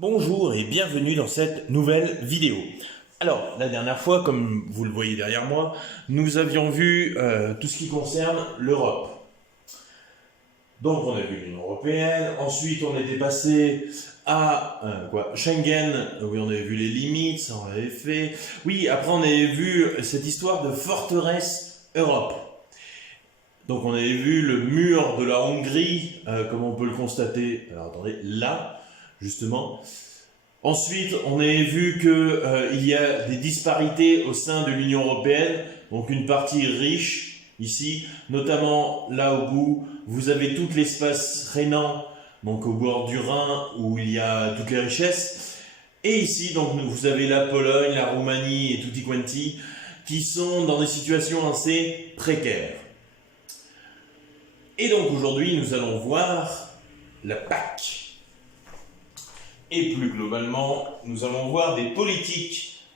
Bonjour et bienvenue dans cette nouvelle vidéo. Alors, la dernière fois, comme vous le voyez derrière moi, nous avions vu tout ce qui concerne l'Europe. Donc on a vu l'Union Européenne, ensuite on était passé à Schengen, oui on avait vu les limites, ça on l'avait fait. Oui, après on avait vu cette histoire de forteresse Europe. Donc on avait vu le mur de la Hongrie, comme on peut le constater, alors attendez, là, justement. Ensuite, on avait vu qu'il y a des disparités au sein de l'Union Européenne, donc une partie riche, ici, notamment là au bout, vous avez tout l'espace rhénan, donc au bord du Rhin, où il y a toutes les richesses. Et ici, donc, vous avez la Pologne, la Roumanie et tutti quanti, qui sont dans des situations assez précaires. Et donc aujourd'hui, nous allons voir la PAC. Et plus globalement, nous allons voir des politiques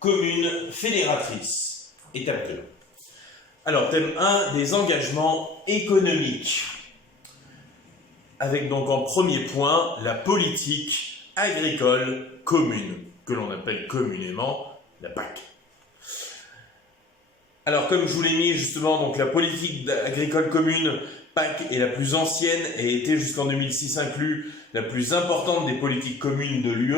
communes fédératrices. Étape 2. Alors, thème 1, des engagements économiques. Avec donc en premier point, la politique agricole commune, que l'on appelle communément la PAC. Alors, comme je vous l'ai mis justement, donc la politique agricole commune, PAC, est la plus ancienne et était jusqu'en 2006 inclus la plus importante des politiques communes de l'UE,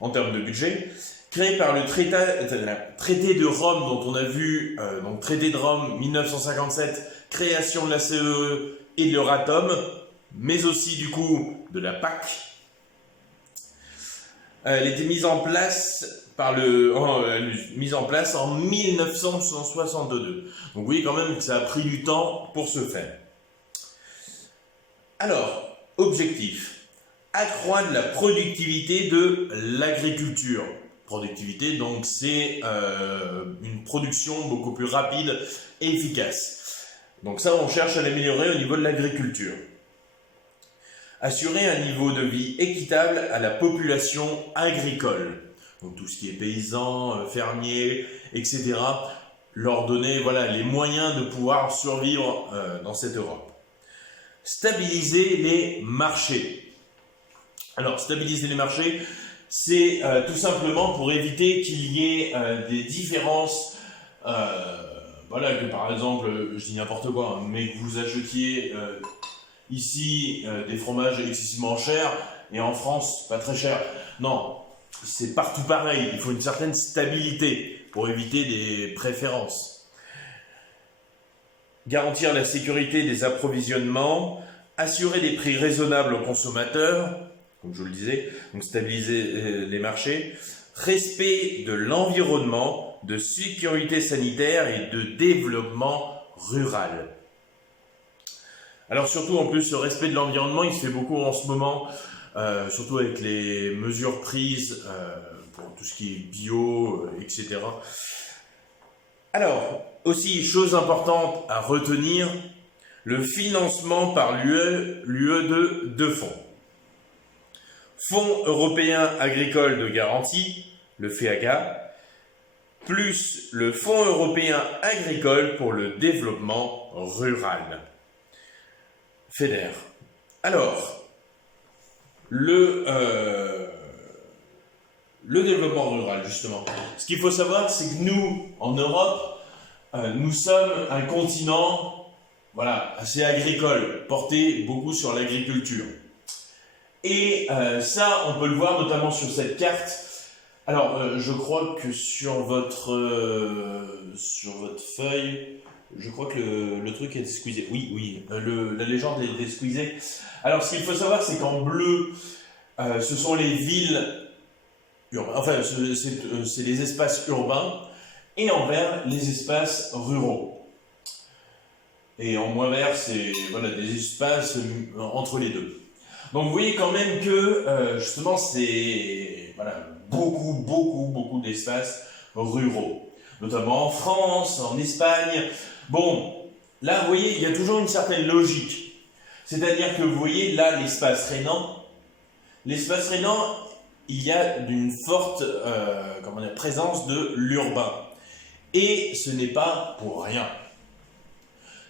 en termes de budget, créée par le traité de Rome, dont on a vu, donc traité de Rome 1957, création de la CEE et de l'Euratom, mais aussi du coup de la PAC. Elle était mise en place en 1962. Donc vous voyez quand même que ça a pris du temps pour se faire. Alors, objectif, accroître la productivité de l'agriculture. Productivité, donc c'est une production beaucoup plus rapide et efficace. Donc ça, on cherche à l'améliorer au niveau de l'agriculture. Assurer un niveau de vie équitable à la population agricole. Donc tout ce qui est paysans, fermiers, etc. Leur donner les moyens de pouvoir survivre dans cette Europe. Stabiliser les marchés. Alors, stabiliser les marchés, c'est tout simplement pour éviter qu'il y ait des différences. Que par exemple, je dis n'importe quoi, mais que vous achetiez ici des fromages excessivement chers et en France pas très chers. Non, c'est partout pareil. Il faut une certaine stabilité pour éviter des préférences. Garantir la sécurité des approvisionnements, assurer des prix raisonnables aux consommateurs, comme je vous le disais, donc stabiliser les marchés, respect de l'environnement, de sécurité sanitaire et de développement rural. Alors surtout en plus ce respect de l'environnement, il se fait beaucoup en ce moment, surtout avec les mesures prises pour tout ce qui est bio, etc. Alors, aussi, chose importante à retenir, le financement par l'UE de deux fonds. Fonds européen agricole de garantie, le FEAGA, plus le Fonds européen agricole pour le développement rural. FEDER. Alors, le développement rural, justement. Ce qu'il faut savoir, c'est que nous, en Europe, nous sommes un continent assez agricole, porté beaucoup sur l'agriculture. Et ça, on peut le voir notamment sur cette carte. Alors, je crois que sur votre feuille, je crois que le truc est squeezé. Oui, la légende est squeezée. Alors, ce qu'il faut savoir, c'est qu'en bleu, ce sont les villes urbains, c'est les espaces urbains, et en vert, les espaces ruraux. Et en moins vert, c'est des espaces entre les deux. Donc vous voyez quand même que justement c'est beaucoup d'espaces ruraux, notamment en France, en Espagne. Bon, là vous voyez, il y a toujours une certaine logique. C'est-à-dire que vous voyez là l'espace rhénan, il y a une forte présence de l'urbain. Et ce n'est pas pour rien.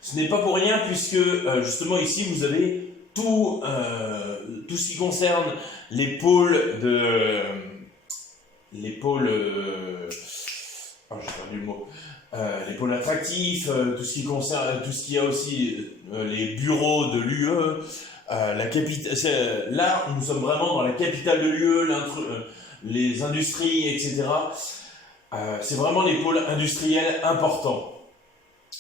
Ce n'est pas pour rien puisque justement ici vous avez tout tout ce qui concerne les pôles de... Les pôles... j'ai perdu le mot. Les pôles attractifs, tout ce qui concerne, tout ce qui a aussi les bureaux de l'UE, là, nous sommes vraiment dans la capitale de l'UE, les industries, etc. C'est vraiment les pôles industriels importants.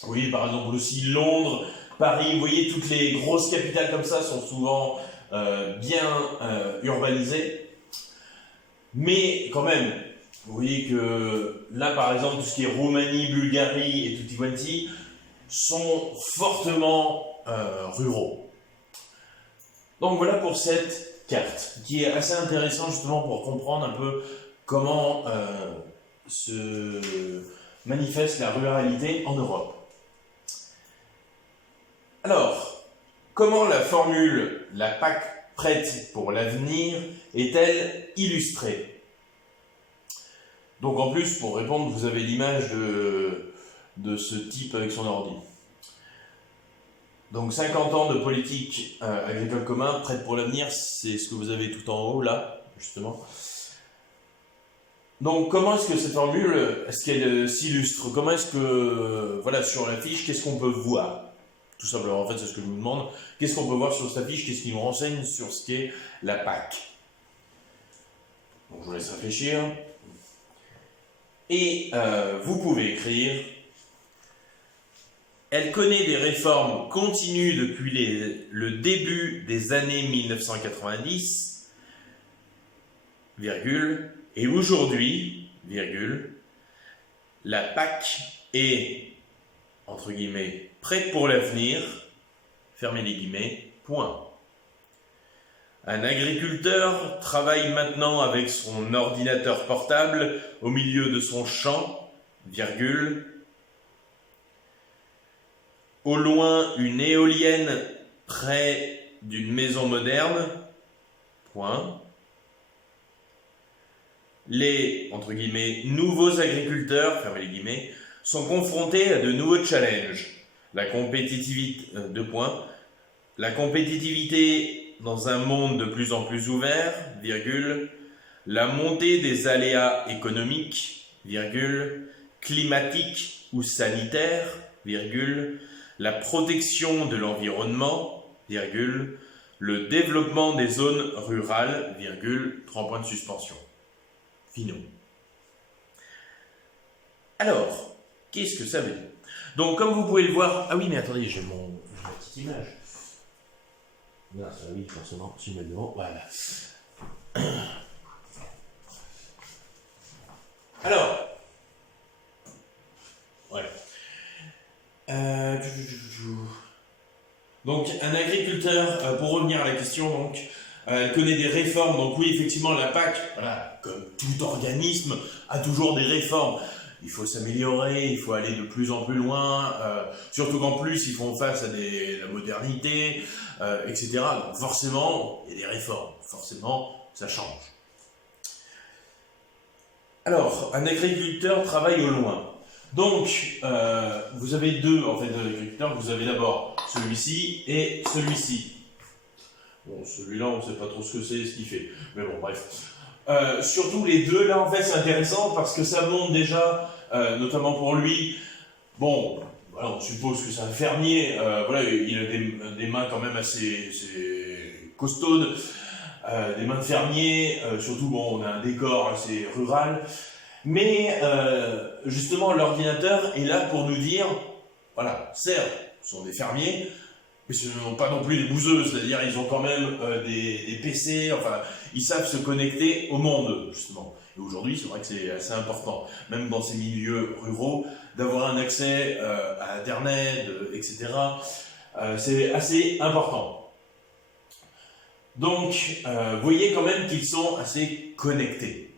Vous voyez, par exemple, aussi Londres, Paris, vous voyez, toutes les grosses capitales comme ça sont souvent bien urbanisées. Mais quand même, vous voyez que là, par exemple, tout ce qui est Roumanie, Bulgarie et tutti quanti sont fortement ruraux. Donc voilà pour cette carte, qui est assez intéressante justement pour comprendre un peu comment se manifeste la ruralité en Europe. Alors, comment la formule « la PAC prête pour l'avenir » est-elle illustrée? Donc en plus, pour répondre, vous avez l'image de ce type avec son ordi. Donc 50 ans de politique agricole commune, prête pour l'avenir, c'est ce que vous avez tout en haut là, justement. Donc comment est-ce que cette formule, est-ce qu'elle s'illustre? Comment est-ce que, voilà, sur la fiche, qu'est-ce qu'on peut voir? Tout simplement, en fait, c'est ce que je vous demande. Qu'est-ce qu'on peut voir sur cette fiche? Qu'est-ce qui nous renseigne sur ce qu'est la PAC? Donc je vous laisse réfléchir. Et vous pouvez écrire: elle connaît des réformes continues depuis le début des années 1990, virgule, et aujourd'hui, virgule, la PAC est, entre guillemets, prête pour l'avenir, fermez les guillemets, point. Un agriculteur travaille maintenant avec son ordinateur portable au milieu de son champ, virgule. Au loin, une éolienne près d'une maison moderne, point. Les, entre guillemets, nouveaux agriculteurs, fermez les guillemets, sont confrontés à de nouveaux challenges. La compétitivité, deux points. La compétitivité dans un monde de plus en plus ouvert, virgule, la montée des aléas économiques, virgule, climatiques ou sanitaires, virgule, la protection de l'environnement, virgule, le développement des zones rurales, virgule, 3 points de suspension. Finaux. Alors, qu'est-ce que ça veut dire? Donc, comme vous pouvez le voir... Ah oui, mais attendez, j'ai ma petite image. Là, ça oui, forcément, si je mets devant, voilà. Alors, voilà. Donc, un agriculteur, pour revenir à la question, donc, connaît des réformes. Donc oui, effectivement, la PAC, voilà, comme tout organisme, a toujours des réformes. Il faut s'améliorer, il faut aller de plus en plus loin, surtout qu'en plus, ils font face à la modernité, etc. Donc forcément, il y a des réformes. Forcément, ça change. Alors, un agriculteur travaille au loin. Donc, vous avez deux en fait agriculteurs. Vous avez d'abord celui-ci et celui-ci. Bon, celui-là, on ne sait pas trop ce que c'est, ce qu'il fait. Mais bon, bref. Surtout les deux, là, en fait, c'est intéressant parce que ça montre déjà, notamment pour lui, bon, voilà, on suppose que c'est un fermier, voilà, il a des mains quand même assez costaudes, des mains de fermier, surtout, bon, on a un décor assez rural. Mais justement, l'ordinateur est là pour nous dire, voilà, certes, ce sont des fermiers, mais ce ne sont pas non plus des bouseux, c'est-à-dire ils ont quand même des PC, enfin, ils savent se connecter au monde, justement. Et aujourd'hui, c'est vrai que c'est assez important, même dans ces milieux ruraux, d'avoir un accès à Internet, etc. C'est assez important. Donc, vous voyez quand même qu'ils sont assez connectés.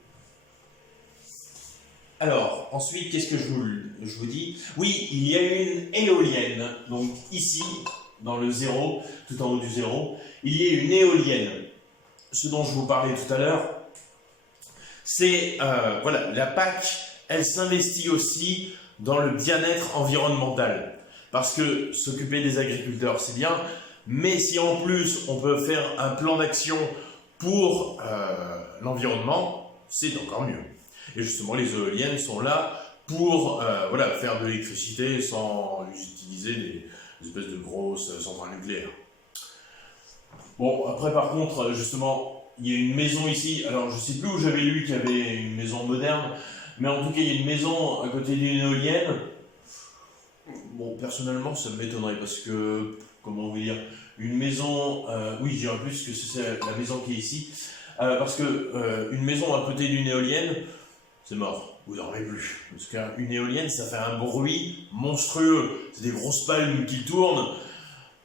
Alors, ensuite, qu'est-ce que je vous dis? Oui, il y a une éolienne. Donc ici, dans le 0, tout en haut du 0, il y a une éolienne. Ce dont je vous parlais tout à l'heure, c'est, voilà, la PAC, elle s'investit aussi dans le bien-être environnemental. Parce que s'occuper des agriculteurs, c'est bien, Mais si en plus on peut faire un plan d'action pour l'environnement, c'est encore mieux. Et justement, les éoliennes sont là pour voilà, faire de l'électricité sans utiliser des espèces de grosses centrales nucléaires. Bon, après par contre, justement, il y a une maison ici, alors je sais plus où j'avais lu qu'il y avait une maison moderne, mais en tout cas il y a une maison à côté d'une éolienne. Bon, personnellement ça m'étonnerait parce que, comment vous dire, une maison, oui je dirais plus que c'est la maison qui est ici, parce que une maison à côté d'une éolienne, c'est mort, vous dormez plus. Parce qu'une éolienne ça fait un bruit monstrueux, c'est des grosses palmes qui tournent,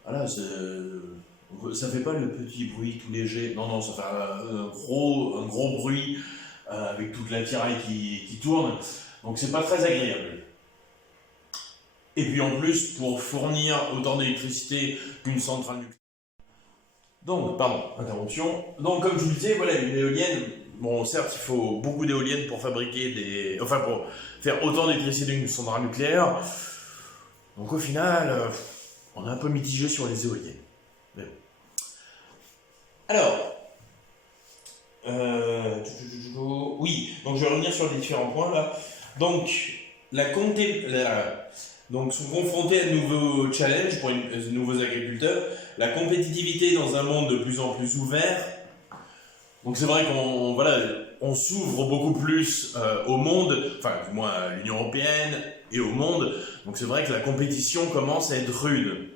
voilà, ça fait pas le petit bruit tout léger, non, non, ça fait un gros bruit avec toute la tiraille qui tourne, donc c'est pas très agréable. Et puis en plus, pour fournir autant d'électricité qu'une centrale nucléaire. Donc, pardon, interruption. Donc comme je vous disais, voilà, une éolienne, bon certes il faut beaucoup d'éoliennes pour fabriquer pour faire autant d'électricité qu'une centrale nucléaire. Donc au final, on est un peu mitigé sur les éoliennes. Mais bon. Alors, oui, donc je vais revenir sur les différents points là. Donc, donc sont confrontés à de nouveaux challenges pour de nouveaux agriculteurs, la compétitivité dans un monde de plus en plus ouvert. Donc c'est vrai on s'ouvre beaucoup plus au monde, enfin du moins à l'Union Européenne et au monde. Donc c'est vrai que la compétition commence à être rude.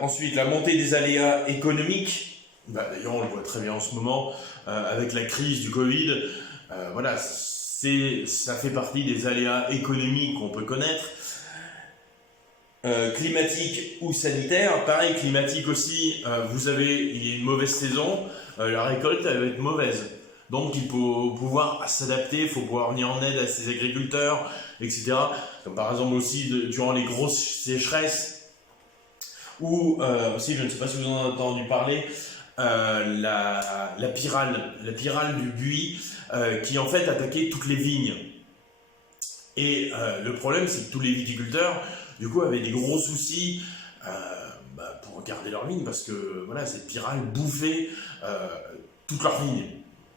Ensuite, la montée des aléas économiques. D'ailleurs, on le voit très bien en ce moment avec la crise du Covid. Voilà, ça fait partie des aléas économiques qu'on peut connaître. Climatique ou sanitaire, pareil, climatique aussi, il y a une mauvaise saison, la récolte elle va être mauvaise. Donc il faut pouvoir s'adapter, il faut pouvoir venir en aide à ces agriculteurs, etc. Comme par exemple aussi durant les grosses sécheresses, ou aussi, je ne sais pas si vous en avez entendu parler, la pyrale du buis, qui en fait attaquait toutes les vignes. Et le problème, c'est que tous les viticulteurs, du coup, avaient des gros soucis pour garder leurs vignes, parce que voilà, cette pyrale bouffait toutes leurs vignes.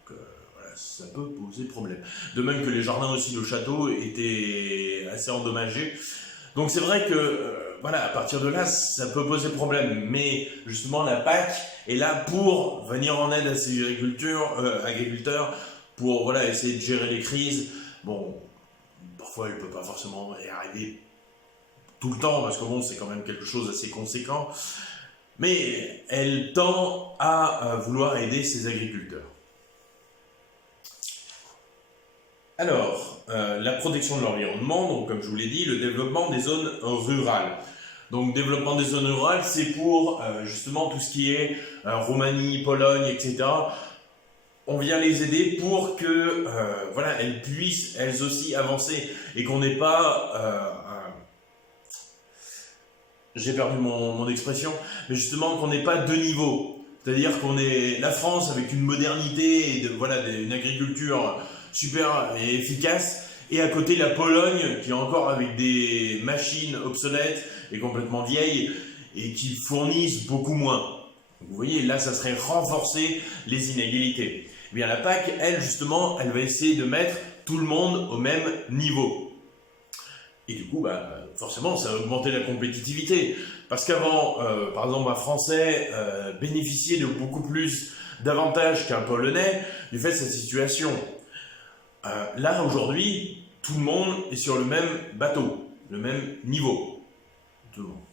Donc voilà, ça peut poser problème. De même que les jardins aussi de château étaient assez endommagés. Donc c'est vrai que voilà, à partir de là, ça peut poser problème. Mais justement, la PAC est là pour venir en aide à ces agriculteurs, pour voilà, essayer de gérer les crises. Bon, parfois, elle ne peut pas forcément y arriver tout le temps, parce que bon, c'est quand même quelque chose d'assez conséquent. Mais elle tend à vouloir aider ces agriculteurs. Alors, la protection de l'environnement, donc comme je vous l'ai dit, le développement des zones rurales. Donc, développement des zones rurales, c'est pour justement tout ce qui est Roumanie, Pologne, etc. On vient les aider pour que voilà, elles puissent elles aussi avancer et qu'on n'ait pas j'ai perdu mon expression, mais justement qu'on n'ait pas deux niveaux. C'est-à-dire qu'on est la France avec une modernité et une agriculture super et efficace, et à côté la Pologne qui est encore avec des machines obsolètes et complètement vieilles et qui fournissent beaucoup moins. Donc vous voyez, là ça serait renforcer les inégalités. Eh bien la PAC, elle justement, elle va essayer de mettre tout le monde au même niveau. Et du coup, forcément, ça va augmenter la compétitivité. Parce qu'avant, par exemple, un Français bénéficiait de beaucoup plus d'avantages qu'un Polonais du fait de sa situation. Là, aujourd'hui, tout le monde est sur le même bateau, le même niveau. Tout le monde.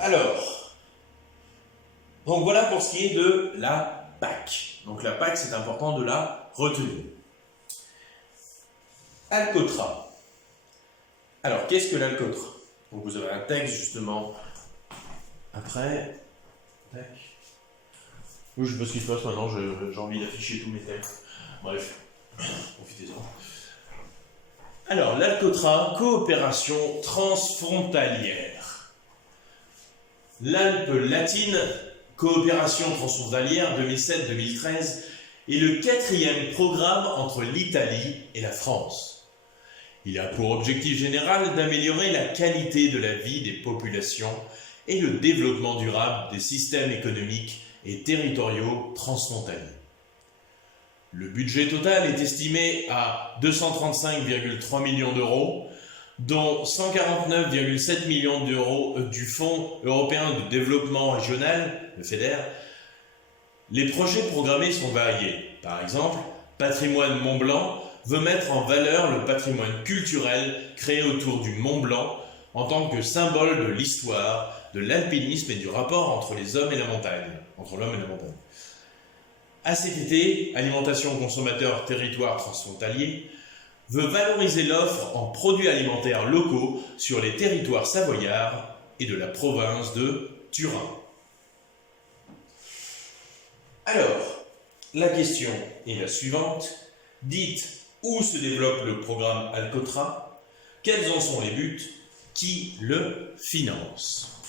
Alors, donc voilà pour ce qui est de la PAC. Donc la PAC, c'est important de la retenir. Alcotra. Alors, qu'est-ce que l'alcotra? Donc, vous avez un texte, justement. Après. Tac. Oui, je sais pas ce qui se passe maintenant, j'ai envie d'afficher tous mes textes. Bref, profitez-en. Alors, l'Alcotra, coopération transfrontalière. L'Alpe latine, coopération transfrontalière 2007-2013, est le 4e programme entre l'Italie et la France. Il a pour objectif général d'améliorer la qualité de la vie des populations et le développement durable des systèmes économiques et territoriaux transfrontaliers. Le budget total est estimé à 235,3 millions d'euros, dont 149,7 millions d'euros du Fonds européen de développement régional, le FEDER. Les projets programmés sont variés. Par exemple, Patrimoine Mont-Blanc veut mettre en valeur le patrimoine culturel créé autour du Mont Blanc en tant que symbole de l'histoire, de l'alpinisme et du rapport entre les hommes et la montagne, entre l'homme et la montagne. ACTT, Alimentation Consommateur Territoire Transfrontalier, veut valoriser l'offre en produits alimentaires locaux sur les territoires savoyards et de la province de Turin. Alors, la question est la suivante. Dites où se développe le programme Alcotra, quels en sont les buts, qui le finance?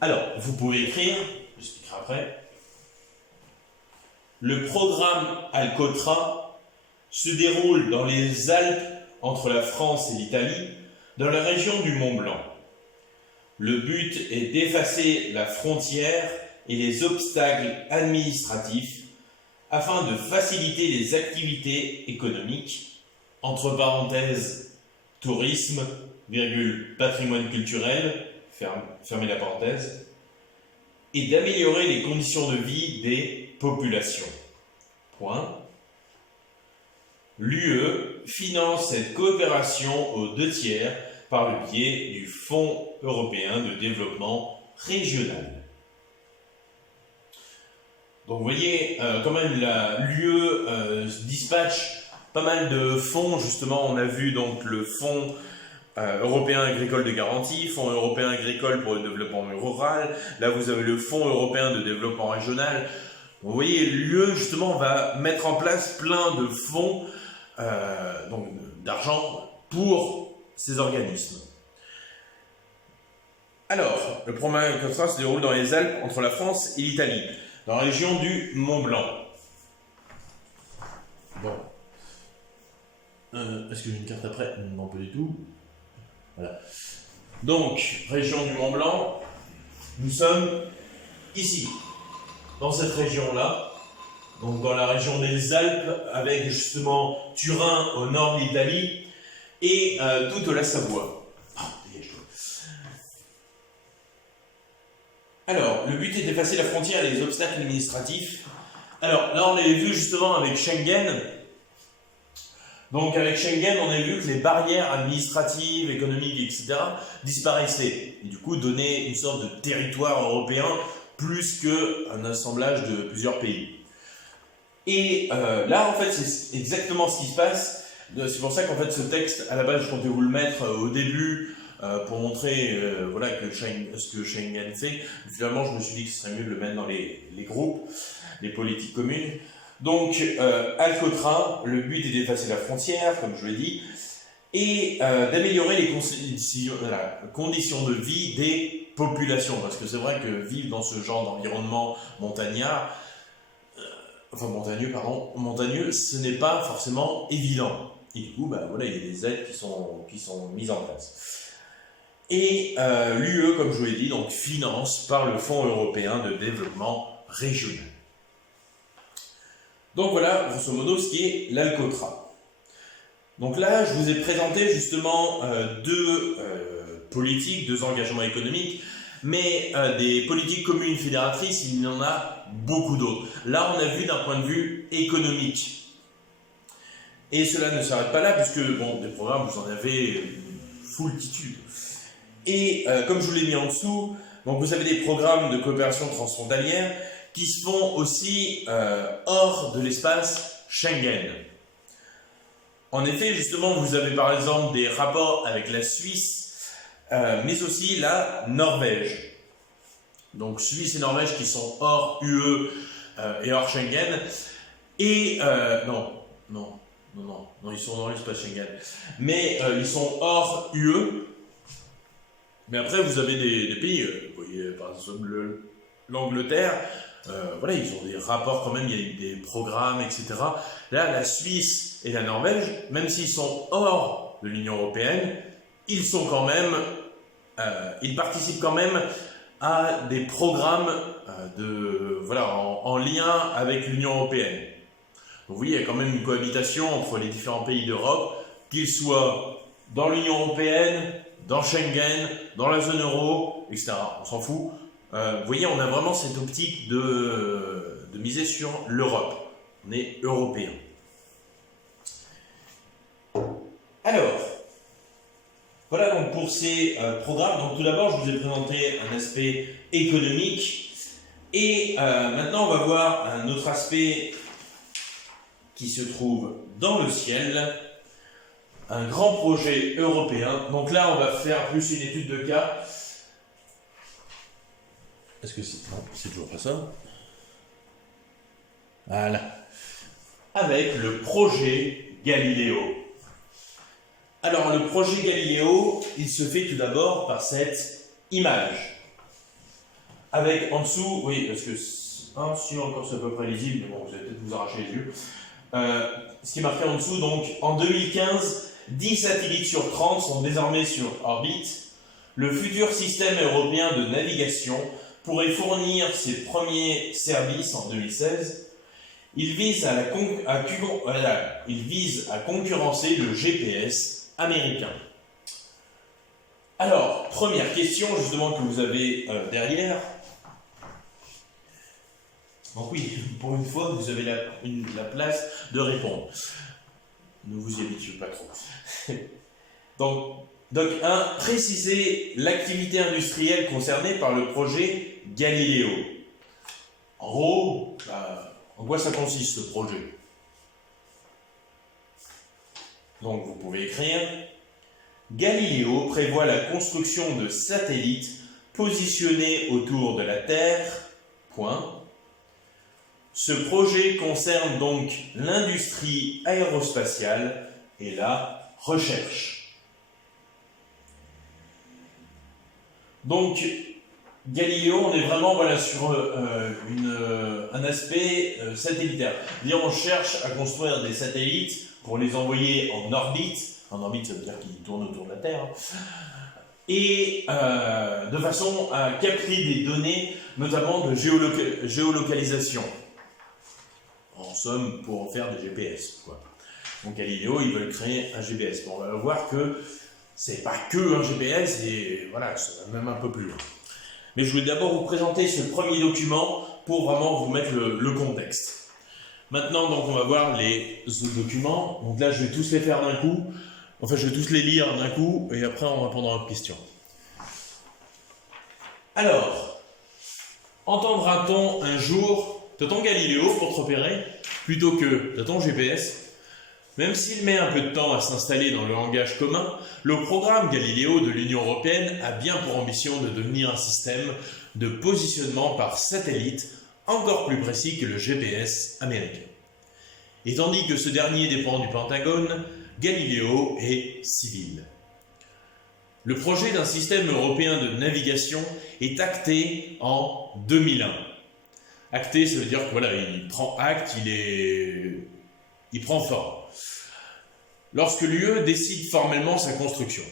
Alors, vous pouvez écrire, j'expliquerai après. Le programme Alcotra se déroule dans les Alpes entre la France et l'Italie, dans la région du Mont Blanc. Le but est d'effacer la frontière et les obstacles administratifs afin de faciliter les activités économiques, entre parenthèses, tourisme, virgule, patrimoine culturel, fermez la parenthèse, et d'améliorer les conditions de vie des populations. Point. L'UE finance cette coopération aux 2/3 par le biais du Fonds européen de développement régional. Donc vous voyez, quand même, l'UE dispatche pas mal de fonds. Justement, on a vu donc le Fonds européen agricole de garantie, Fonds européen agricole pour le développement rural. Là, vous avez le Fonds européen de développement régional. Vous voyez, l'UE, justement, va mettre en place plein de fonds, donc d'argent pour ces organismes. Alors, le programme Alcotra se déroule dans les Alpes entre la France et l'Italie, dans la région du Mont Blanc. Bon. Est-ce que j'ai une carte après? Non, pas du tout. Voilà. Donc, région du Mont Blanc, nous sommes ici, dans cette région-là, donc dans la région des Alpes, avec justement Turin au nord de l'Italie et toute la Savoie. Alors, le but est d'effacer la frontière et les obstacles administratifs. Alors, là, on avait vu justement avec Schengen. Donc, avec Schengen, on a vu que les barrières administratives, économiques, etc. disparaissaient. Et du coup, donnaient une sorte de territoire européen plus qu'un assemblage de plusieurs pays. Et là, en fait, c'est exactement ce qui se passe. C'est pour ça qu'en fait, ce texte, à la base, je comptais vous le mettre au début, pour montrer voilà, ce que Schengen fait. Finalement, je me suis dit que ce serait mieux de le mettre dans les groupes, les politiques communes. Donc, Alcotra, le but est d'effacer la frontière, comme je l'ai dit, et d'améliorer les conditions de vie des populations. Parce que c'est vrai que vivre dans ce genre d'environnement montagnard, montagneux, ce n'est pas forcément évident. Et du coup, voilà, il y a des aides qui sont mises en place. Et l'UE, comme je vous l'ai dit, donc, finance par le Fonds européen de développement régional. Donc voilà, grosso modo, ce qui est l'Alcotra. Donc là, je vous ai présenté justement deux politiques, deux engagements économiques, mais des politiques communes fédératrices, il y en a beaucoup d'autres. Là, on a vu d'un point de vue économique. Et cela ne s'arrête pas là, puisque, bon, des programmes, vous en avez une foultitude. Et comme je vous l'ai mis en dessous, donc vous avez des programmes de coopération transfrontalière qui se font aussi hors de l'espace Schengen. En effet, justement, vous avez par exemple des rapports avec la Suisse, mais aussi la Norvège. Donc Suisse et Norvège qui sont hors UE et hors Schengen. Et non, ils sont dans l'espace Schengen. Mais ils sont hors UE. Mais après, vous avez des pays, vous voyez par exemple l'Angleterre, voilà, ils ont des rapports quand même, il y a eu des programmes, etc. Là, la Suisse et la Norvège, même s'ils sont hors de l'Union européenne, ils sont quand même, ils participent quand même à des programmes voilà, en lien avec l'Union européenne. Donc, vous voyez, il y a quand même une cohabitation entre les différents pays d'Europe, qu'ils soient dans l'Union européenne, dans Schengen, dans la zone euro, etc. On s'en fout. Vous voyez, on a vraiment cette optique de miser sur l'Europe. On est européen. Alors, voilà donc pour ces programmes. Donc tout d'abord, je vous ai présenté un aspect économique. Et maintenant, on va voir un autre aspect qui se trouve dans le ciel. Un grand projet européen. Donc là, on va faire plus une étude de cas. Est-ce que c'est... Non, c'est toujours pas ça. Voilà. Avec le projet Galiléo. Alors, le projet Galiléo, il se fait tout d'abord par cette image. Avec en dessous, oui, parce que si encore c'est à peu près lisible, mais bon, vous allez peut-être vous arracher les yeux. Ce qui est marqué en dessous, donc, en 2015, 10 satellites sur 30 sont désormais sur orbite. Le futur système européen de navigation pourrait fournir ses premiers services en 2016. Il vise à concurrencer le GPS américain. Alors, première question justement que vous avez derrière. Donc oui, pour une fois, vous avez la place de répondre. Ne vous y habituez pas trop. Donc 1. Préciser l'activité industrielle concernée par le projet Galiléo. En gros, en quoi ça consiste ce projet? Donc vous pouvez écrire Galiléo prévoit la construction de satellites positionnés autour de la Terre. Point. Ce projet concerne donc l'industrie aérospatiale et la recherche. Donc, Galiléo, on est vraiment sur un aspect satellitaire. C'est-à-dire, on cherche à construire des satellites pour les envoyer en orbite. En orbite, ça veut dire qu'ils tournent autour de la Terre. Et de façon à capter des données, notamment de géolocalisation. En somme, pour en faire des GPS, quoi. Donc Galiléo, ils veulent créer un GPS. Bon, on va voir que c'est pas que un GPS, et voilà, ça va même un peu plus loin. Mais je vais d'abord vous présenter ce premier document pour vraiment vous mettre le contexte. Maintenant, donc, on va voir les autres documents. Donc là, je vais tous les faire d'un coup. Enfin, je vais tous les lire d'un coup, et après, on répondra à vos questions. Alors, entendra-t-on un jour de ton Galiléo pour te repérer, plutôt que de ton GPS? Même s'il met un peu de temps à s'installer dans le langage commun, le programme Galiléo de l'Union européenne a bien pour ambition de devenir un système de positionnement par satellite encore plus précis que le GPS américain. Et tandis que ce dernier dépend du Pentagone, Galiléo est civil. Le projet d'un système européen de navigation est acté en 2001. Acté, ça veut dire que voilà, il prend acte, il prend forme. Lorsque l'UE décide formellement sa construction.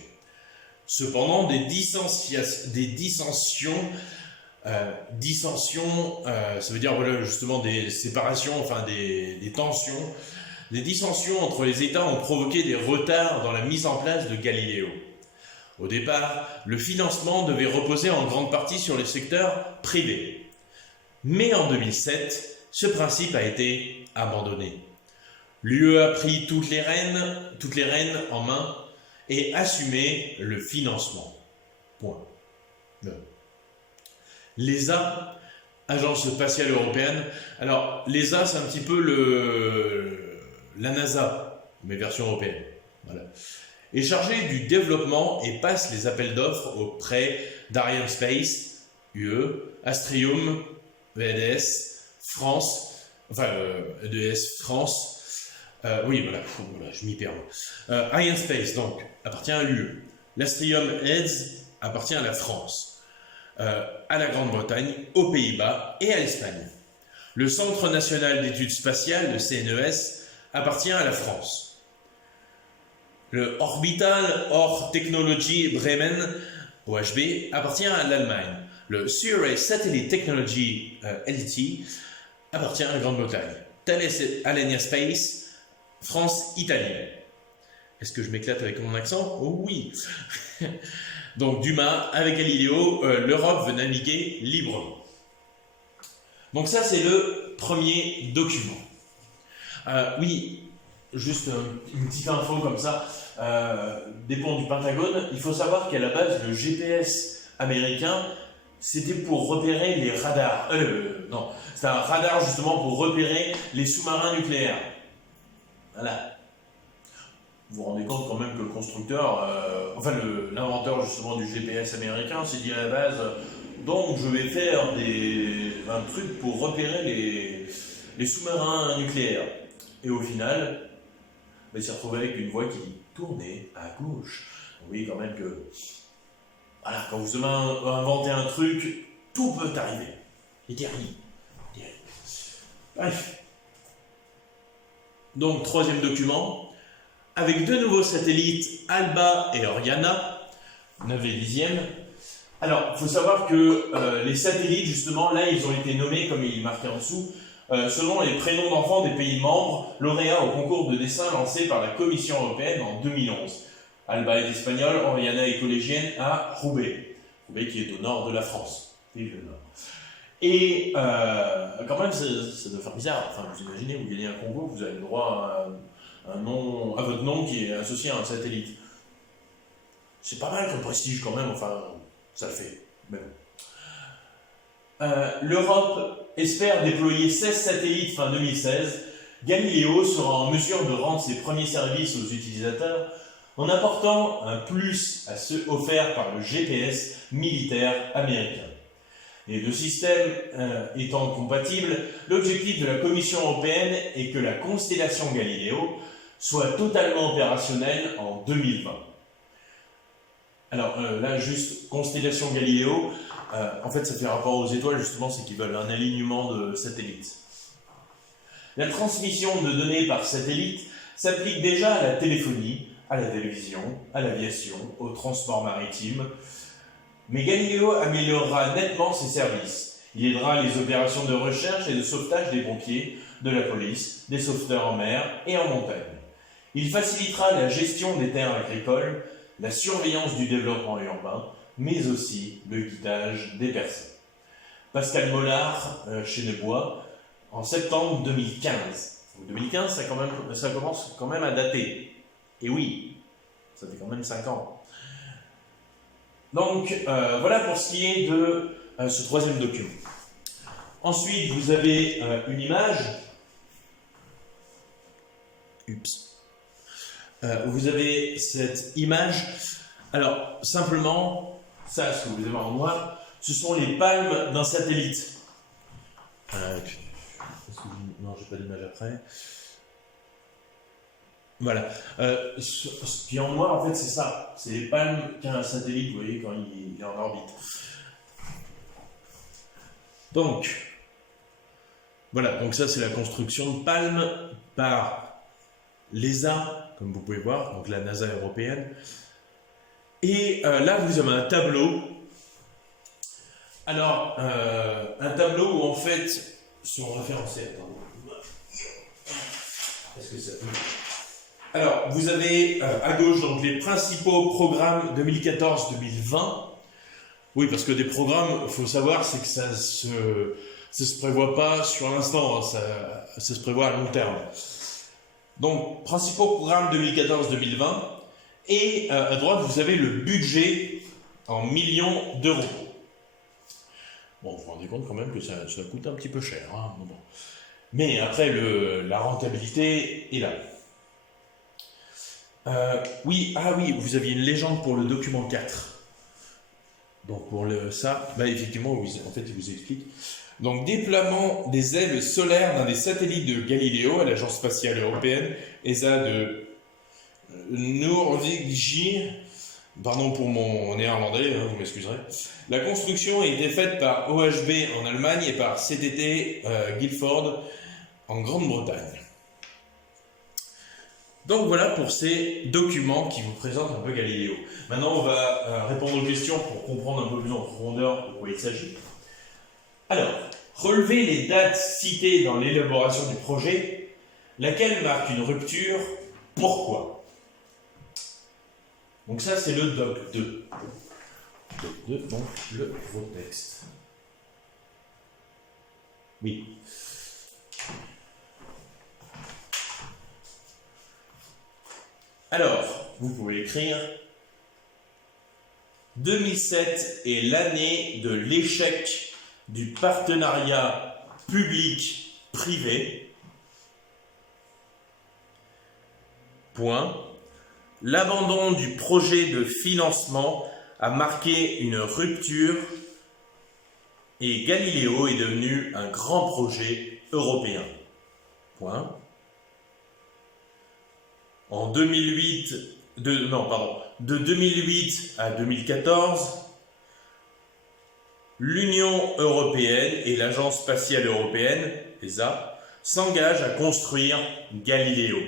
Cependant, des dissensions, ça veut dire voilà, justement des séparations, enfin des tensions, des dissensions entre les États ont provoqué des retards dans la mise en place de Galiléo. Au départ, le financement devait reposer en grande partie sur le secteur privé. Mais en 2007, ce principe a été abandonné. L'UE a pris toutes les rênes en main et assumé le financement. Point. L'ESA, Agence spatiale européenne. Alors, l'ESA, c'est un petit peu la NASA, mais version européenne. Voilà. Est chargée du développement et passe les appels d'offres auprès d'Arianespace, UE, Astrium, EDS, France, EDS, France, oui, voilà, je m'y perds. Arianespace, donc, appartient à l'UE. L'Astrium EDS appartient à la France. à la Grande-Bretagne, aux Pays-Bas et à l'Espagne. Le Centre national d'études spatiales, le CNES, appartient à la France. Le Orbital Or Technology Bremen, OHB, appartient à l'Allemagne. Le Surrey Satellite Technology LT appartient à la Grande-Bretagne. Thales Alenia Space, France-Italie. Est-ce que je m'éclate avec mon accent? Oh oui. Donc Dumas, avec Galileo, l'Europe veut naviguer librement. Donc ça, c'est le premier document. Oui, juste une petite info comme ça, des ponts du Pentagone. Il faut savoir qu'à la base, le GPS américain, c'était pour repérer les radars. Non, c'est un radar justement pour repérer les sous-marins nucléaires. Voilà. Vous vous rendez compte quand même que le constructeur, l'inventeur justement du GPS américain s'est dit à la base, donc je vais faire un truc pour repérer les sous-marins nucléaires. Et au final, il s'est retrouvé avec une voie qui tournait à gauche. Vous voyez quand même que, voilà, quand vous inventez un truc, tout peut arriver. C'est terrible. Bref. Donc, troisième document. Avec deux nouveaux satellites, Alba et Oriana, 9 et 10e. Alors, il faut savoir que les satellites, justement, là, ils ont été nommés, comme il est marqué en dessous, selon les prénoms d'enfants des pays membres, lauréats au concours de dessin lancé par la Commission européenne en 2011. Alba est espagnole, Oriana est collégienne à Roubaix. Roubaix qui est au nord de la France. Vive le nord. Et quand même, ça doit faire bizarre. Enfin, vous imaginez, vous gagnez un concours, vous avez le droit à votre nom qui est associé à un satellite. C'est pas mal comme prestige quand même, enfin, ça le fait. Mais bon. L'Europe espère déployer 16 satellites fin 2016. Galileo sera en mesure de rendre ses premiers services aux utilisateurs en apportant un plus à ceux offerts par le GPS militaire américain. Les deux systèmes étant compatibles, l'objectif de la Commission européenne est que la constellation Galileo soit totalement opérationnelle en 2020. Alors là, juste constellation Galileo, en fait ça fait rapport aux étoiles justement, c'est qu'ils veulent un alignement de satellites. La transmission de données par satellite s'applique déjà à la téléphonie, à la télévision, à l'aviation, au transport maritime, mais Galileo améliorera nettement ses services. Il aidera les opérations de recherche et de sauvetage des pompiers, de la police, des sauveteurs en mer et en montagne. Il facilitera la gestion des terres agricoles, la surveillance du développement urbain, mais aussi le guidage des personnes. Pascal Mollard, chez Nebois, en septembre 2015. 2015, ça commence quand même à dater. Et oui, ça fait quand même 5 ans. Donc, voilà pour ce qui est de ce troisième document. Ensuite, vous avez une image. Vous avez cette image. Alors, simplement, ça, ce que vous avez en noir, ce sont les palmes d'un satellite. Non, j'ai pas d'image après. Voilà. Ce qui est en noir, en fait, c'est ça. C'est les palmes qu'a un satellite, vous voyez, quand il est en orbite. Donc, voilà. Donc ça, c'est la construction de palmes par l'ESA, comme vous pouvez voir, donc la NASA européenne. Et là, vous avez un tableau. Alors, un tableau où, en fait, sont référencés. Attendez. Est-ce que ça peut... Alors, vous avez à gauche donc les principaux programmes 2014-2020. Oui, parce que des programmes, il faut savoir, c'est que ça se prévoit pas sur l'instant, hein, ça se prévoit à long terme. Donc, principaux programmes 2014-2020. Et à droite, vous avez le budget en millions d'euros. Bon, vous vous rendez compte quand même que ça coûte un petit peu cher. Hein, bon. Mais après, la rentabilité est là. Oui, vous aviez une légende pour le document 4. Donc pour ça, effectivement, en fait, il vous explique. Donc déploiement des ailes solaires d'un des satellites de Galileo à l'Agence spatiale européenne, ESA de Norvège, Pardon pour mon néerlandais, vous m'excuserez. La construction a été faite par OHB en Allemagne et par CTT Guilford en Grande-Bretagne. Donc voilà pour ces documents qui vous présentent un peu Galiléo. Maintenant, on va répondre aux questions pour comprendre un peu plus en profondeur de quoi il s'agit. Alors, relevez les dates citées dans l'élaboration du projet, laquelle marque une rupture, pourquoi? Donc ça, c'est le doc 2. Doc 2, donc le gros texte. Oui. Alors, vous pouvez écrire 2007 est l'année de l'échec du partenariat public-privé. Point. L'abandon du projet de financement a marqué une rupture et Galiléo est devenu un grand projet européen. Point. En 2008, de 2008 à 2014, l'Union européenne et l'Agence spatiale européenne, ESA, s'engagent à construire Galiléo.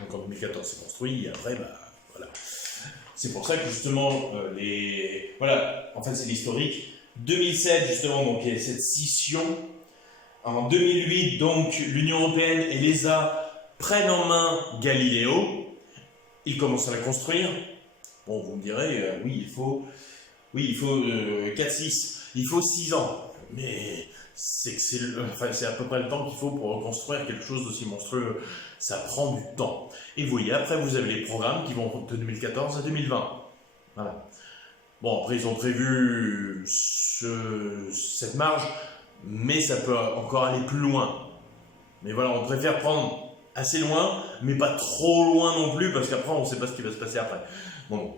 Donc en 2014, c'est construit, et après, voilà. C'est pour ça que justement, voilà, en fait, c'est l'historique. 2007, justement, donc il y a cette scission. En 2008, donc, l'Union européenne et l'ESA prennent en main Galiléo. Ils commencent à la construire. Bon, vous me direz, il faut 4-6, il faut 6 ans. Mais c'est à peu près le temps qu'il faut pour reconstruire quelque chose d'aussi monstrueux. Ça prend du temps. Et vous voyez, après, vous avez les programmes qui vont de 2014 à 2020. Voilà. Bon, après, ils ont prévu cette marge, mais ça peut encore aller plus loin. Mais voilà, on préfère prendre assez loin, mais pas trop loin non plus, parce qu'après, on ne sait pas ce qui va se passer après. Bon.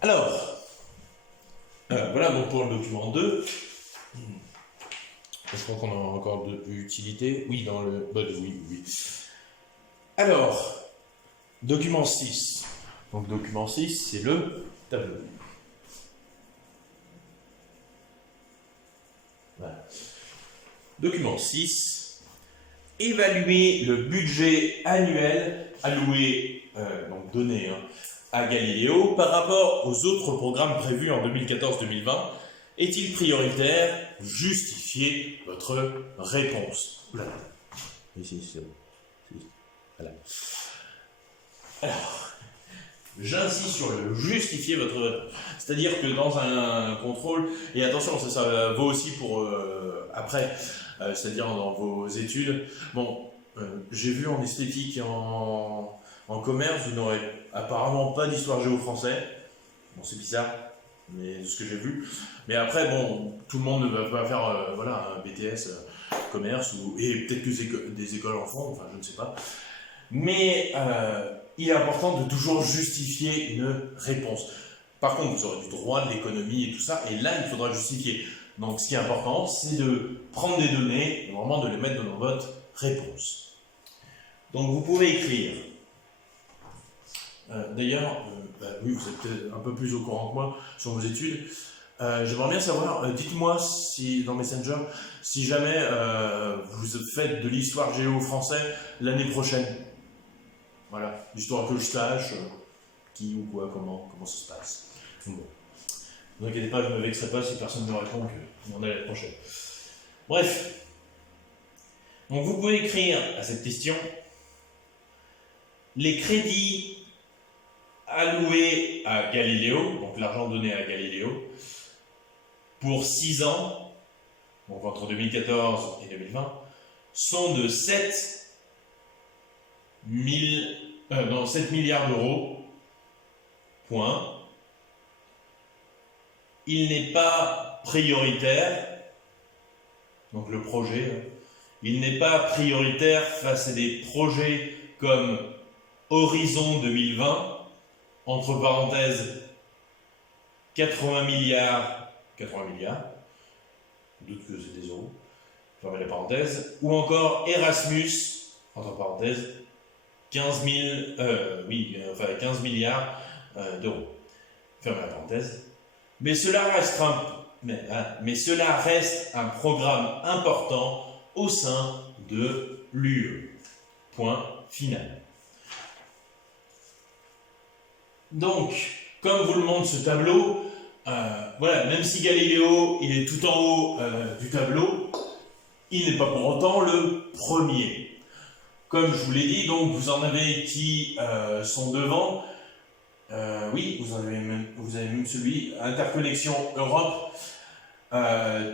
Alors, voilà donc pour le document 2. Je crois qu'on a encore de utilité. Oui, dans le... oui. Alors, document 6. Donc, document 6, c'est le tableau. Voilà. Document 6. Évaluer le budget annuel alloué, donc donné, à Galiléo par rapport aux autres programmes prévus en 2014-2020. Est-il prioritaire? Justifiez votre réponse. Voilà. Ici, c'est bon. Voilà. Alors, j'insiste sur le justifier votre... C'est-à-dire que dans un contrôle, et attention, ça vaut aussi pour après, c'est-à-dire dans vos études. Bon, j'ai vu en esthétique et en commerce, vous n'aurez apparemment pas d'histoire géo-français. Bon, c'est bizarre, mais de ce que j'ai vu. Mais après, bon, tout le monde ne va pas faire un BTS commerce, et peut-être que des écoles en font, enfin, je ne sais pas. Mais il est important de toujours justifier une réponse. Par contre, vous aurez du droit, de l'économie et tout ça, et là, il faudra justifier. Donc, ce qui est important, c'est de prendre des données et vraiment de les mettre dans votre réponse. Donc, vous pouvez écrire. D'ailleurs, oui, vous êtes peut-être un peu plus au courant que moi sur vos études. J'aimerais bien savoir, dites-moi si dans Messenger, si jamais vous faites de l'histoire géo français l'année prochaine. Voilà, l'histoire que je sache, qui ou quoi, comment ça se passe. Bon. Ne vous inquiétez pas, je ne me vexerai pas si personne ne me répond qu'on en est l'année prochaine. Bref. Donc vous pouvez écrire à cette question les crédits alloués à Galiléo, donc l'argent donné à Galiléo, pour 6 ans, donc entre 2014 et 2020, sont de 7 milliards d'euros, point. Il n'est pas prioritaire, donc le projet, il n'est pas prioritaire face à des projets comme Horizon 2020, entre parenthèses, 80 milliards, je doute que c'est des euros, fermez la parenthèse, ou encore Erasmus, entre parenthèses, 15 milliards d'euros. Ferme la parenthèse. Mais cela reste un programme important au sein de l'UE. Point final. Donc, comme vous le montre ce tableau, voilà, même si Galiléo il est tout en haut du tableau, il n'est pas pour autant le premier. Comme je vous l'ai dit, donc vous en avez qui sont devant. Oui, vous avez même celui, Interconnexion Europe,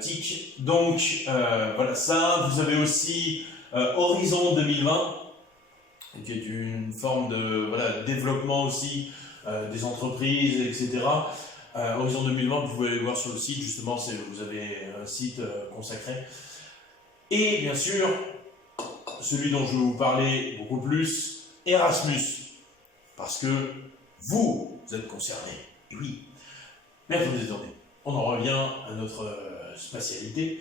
TIC. Donc, voilà ça. Vous avez aussi Horizon 2020, qui est une forme de développement aussi des entreprises, etc. Horizon 2020, vous pouvez aller voir sur le site, justement, vous avez un site consacré. Et bien sûr, celui dont je vais vous parler beaucoup plus, Erasmus, parce que vous êtes concernés. Et oui. Mais attendez, on en revient à notre spatialité,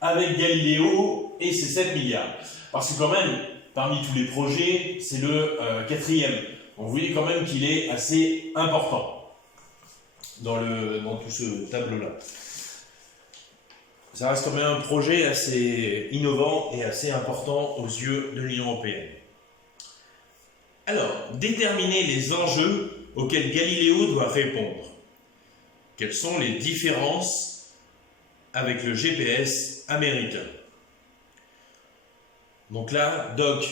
avec Galiléo et ses 7 milliards. Parce que quand même, parmi tous les projets, c'est le quatrième. Donc vous voyez quand même qu'il est assez important dans tout ce tableau-là. Ça reste quand même un projet assez innovant et assez important aux yeux de l'Union européenne. Alors, déterminer les enjeux auxquels Galiléo doit répondre. Quelles sont les différences avec le GPS américain? Donc là, DOC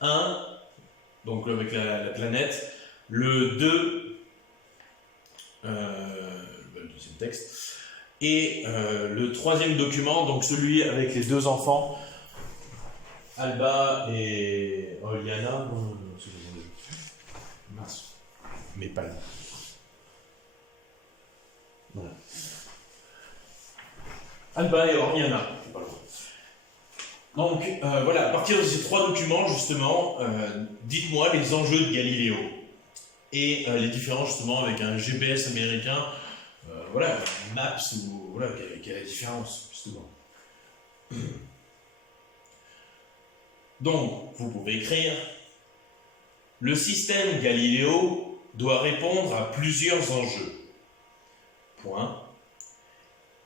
1, donc avec la planète, le 2, le deuxième texte, et le troisième document, donc celui avec les deux enfants, Alba et Oliana, mais pas là. Voilà. Alba et Oriana. Donc voilà, à partir de ces trois documents, justement, dites-moi les enjeux de Galiléo et les différences justement avec un GPS américain, voilà, Maps, ou voilà, quelle est la différence, justement. Donc, vous pouvez écrire: le système Galiléo doit répondre à plusieurs enjeux. Point.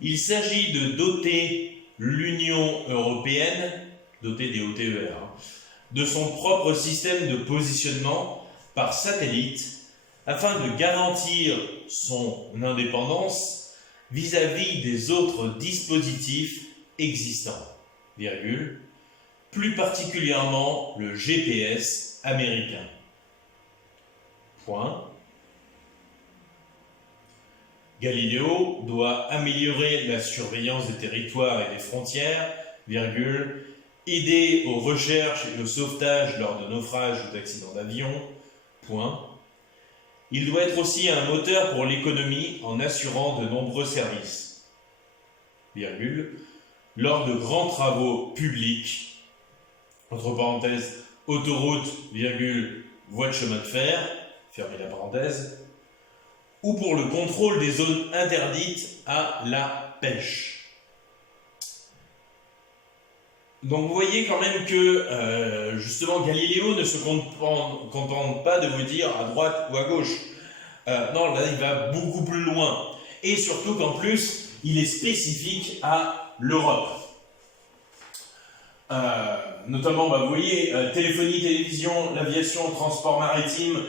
Il s'agit de doter l'Union européenne, dotée des OTER, de son propre système de positionnement par satellite afin de garantir son indépendance vis-à-vis des autres dispositifs existants, virgule, plus particulièrement le GPS américain. Point. Galiléo doit améliorer la surveillance des territoires et des frontières, virgule, aider aux recherches et au sauvetage lors de naufrages ou d'accidents d'avion. Point. Il doit être aussi un moteur pour l'économie en assurant de nombreux services, virgule, lors de grands travaux publics, entre parenthèses, autoroute, virgule, voie de chemin de fer, fermez la parenthèse, ou pour le contrôle des zones interdites à la pêche. Donc vous voyez quand même que justement Galiléo ne se contente pas de vous dire à droite ou à gauche. Non, là il va beaucoup plus loin. Et surtout qu'en plus, il est spécifique à l'Europe. Notamment, vous voyez, téléphonie, télévision, l'aviation, transport maritime.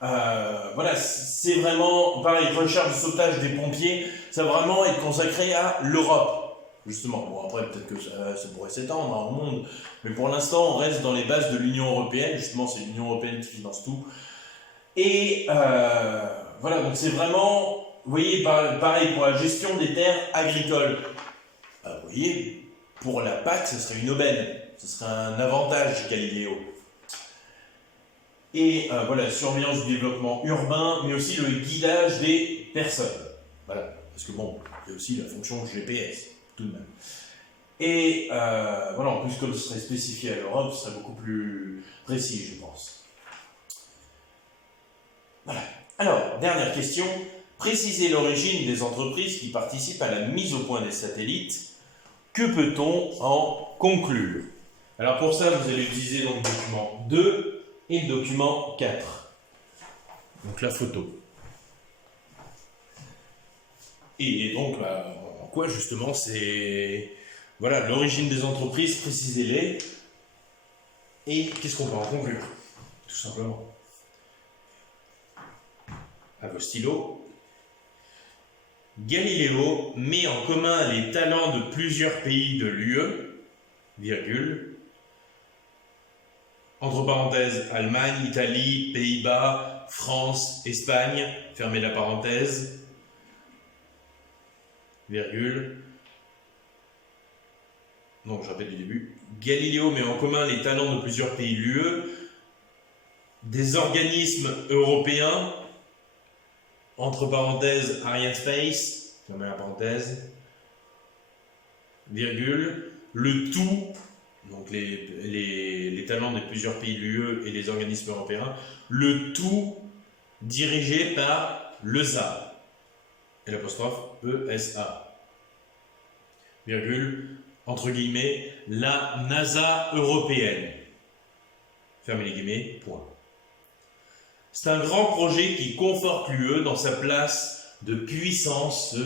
Voilà, c'est vraiment, pareil, recherche de sauvetage des pompiers, ça va vraiment être consacré à l'Europe. Justement, bon après peut-être que ça pourrait s'étendre au monde, mais pour l'instant on reste dans les bases de l'Union Européenne, justement c'est l'Union Européenne qui finance tout. Et voilà, donc c'est vraiment, vous voyez, pareil pour la gestion des terres agricoles. Vous voyez, pour la PAC, ce serait une aubaine, ce serait un avantage Galiléo. Et voilà, surveillance du développement urbain, mais aussi le guidage des personnes. Voilà, parce que bon, il y a aussi la fonction GPS, tout de même. Et voilà, en plus, comme ce serait spécifié à l'Europe, ce serait beaucoup plus précis, je pense. Voilà. Alors, dernière question. Préciser l'origine des entreprises qui participent à la mise au point des satellites. Que peut-on en conclure? Alors pour ça, vous allez utiliser donc le document 2, et le document 4. Donc la photo. Et donc, en quoi justement c'est... Voilà, l'origine des entreprises, précisez-les. Et qu'est-ce qu'on peut en conclure? Tout simplement. À vos stylos. Galiléo met en commun les talents de plusieurs pays de l'UE, virgule, entre parenthèses, Allemagne, Italie, Pays-Bas, France, Espagne, fermez la parenthèse, virgule. Donc, je répète du début. Galiléo met en commun les talents de plusieurs pays de l'UE, des organismes européens, entre parenthèses, Arianespace, fermez la parenthèse, virgule, le tout, donc les talents de plusieurs pays de l'UE et les organismes européens, le tout dirigé par l'ESA, et l'apostrophe ESA, virgule, entre guillemets, la NASA européenne, fermez les guillemets, point. C'est un grand projet qui conforte l'UE dans sa place de puissance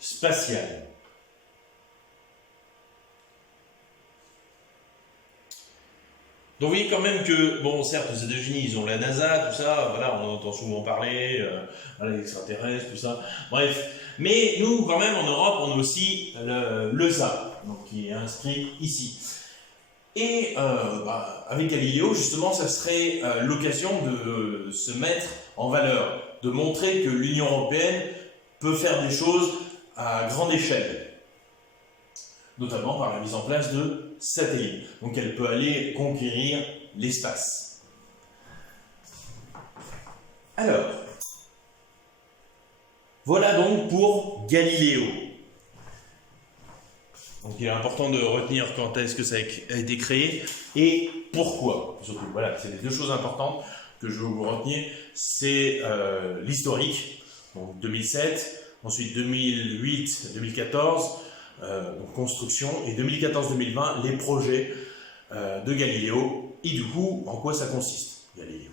spatiale. Donc vous voyez quand même que, bon, certes, aux États-Unis, ils ont la NASA, tout ça, voilà, on en entend souvent parler, les extraterrestres, tout ça, bref. Mais nous, quand même, en Europe, on a aussi l'ESA, donc qui est inscrit ici. Et avec Galileo, justement, ça serait l'occasion de se mettre en valeur, de montrer que l'Union européenne peut faire des choses à grande échelle, notamment par la mise en place de satellites. Donc elle peut aller conquérir l'espace. Alors, voilà donc pour Galiléo. Donc il est important de retenir quand est-ce que ça a été créé et pourquoi. Surtout, voilà, c'est les deux choses importantes que je veux vous retenir. C'est l'historique, donc 2007, ensuite 2008-2014, donc construction, et 2014-2020, les projets de Galiléo, et du coup, en quoi ça consiste, Galiléo.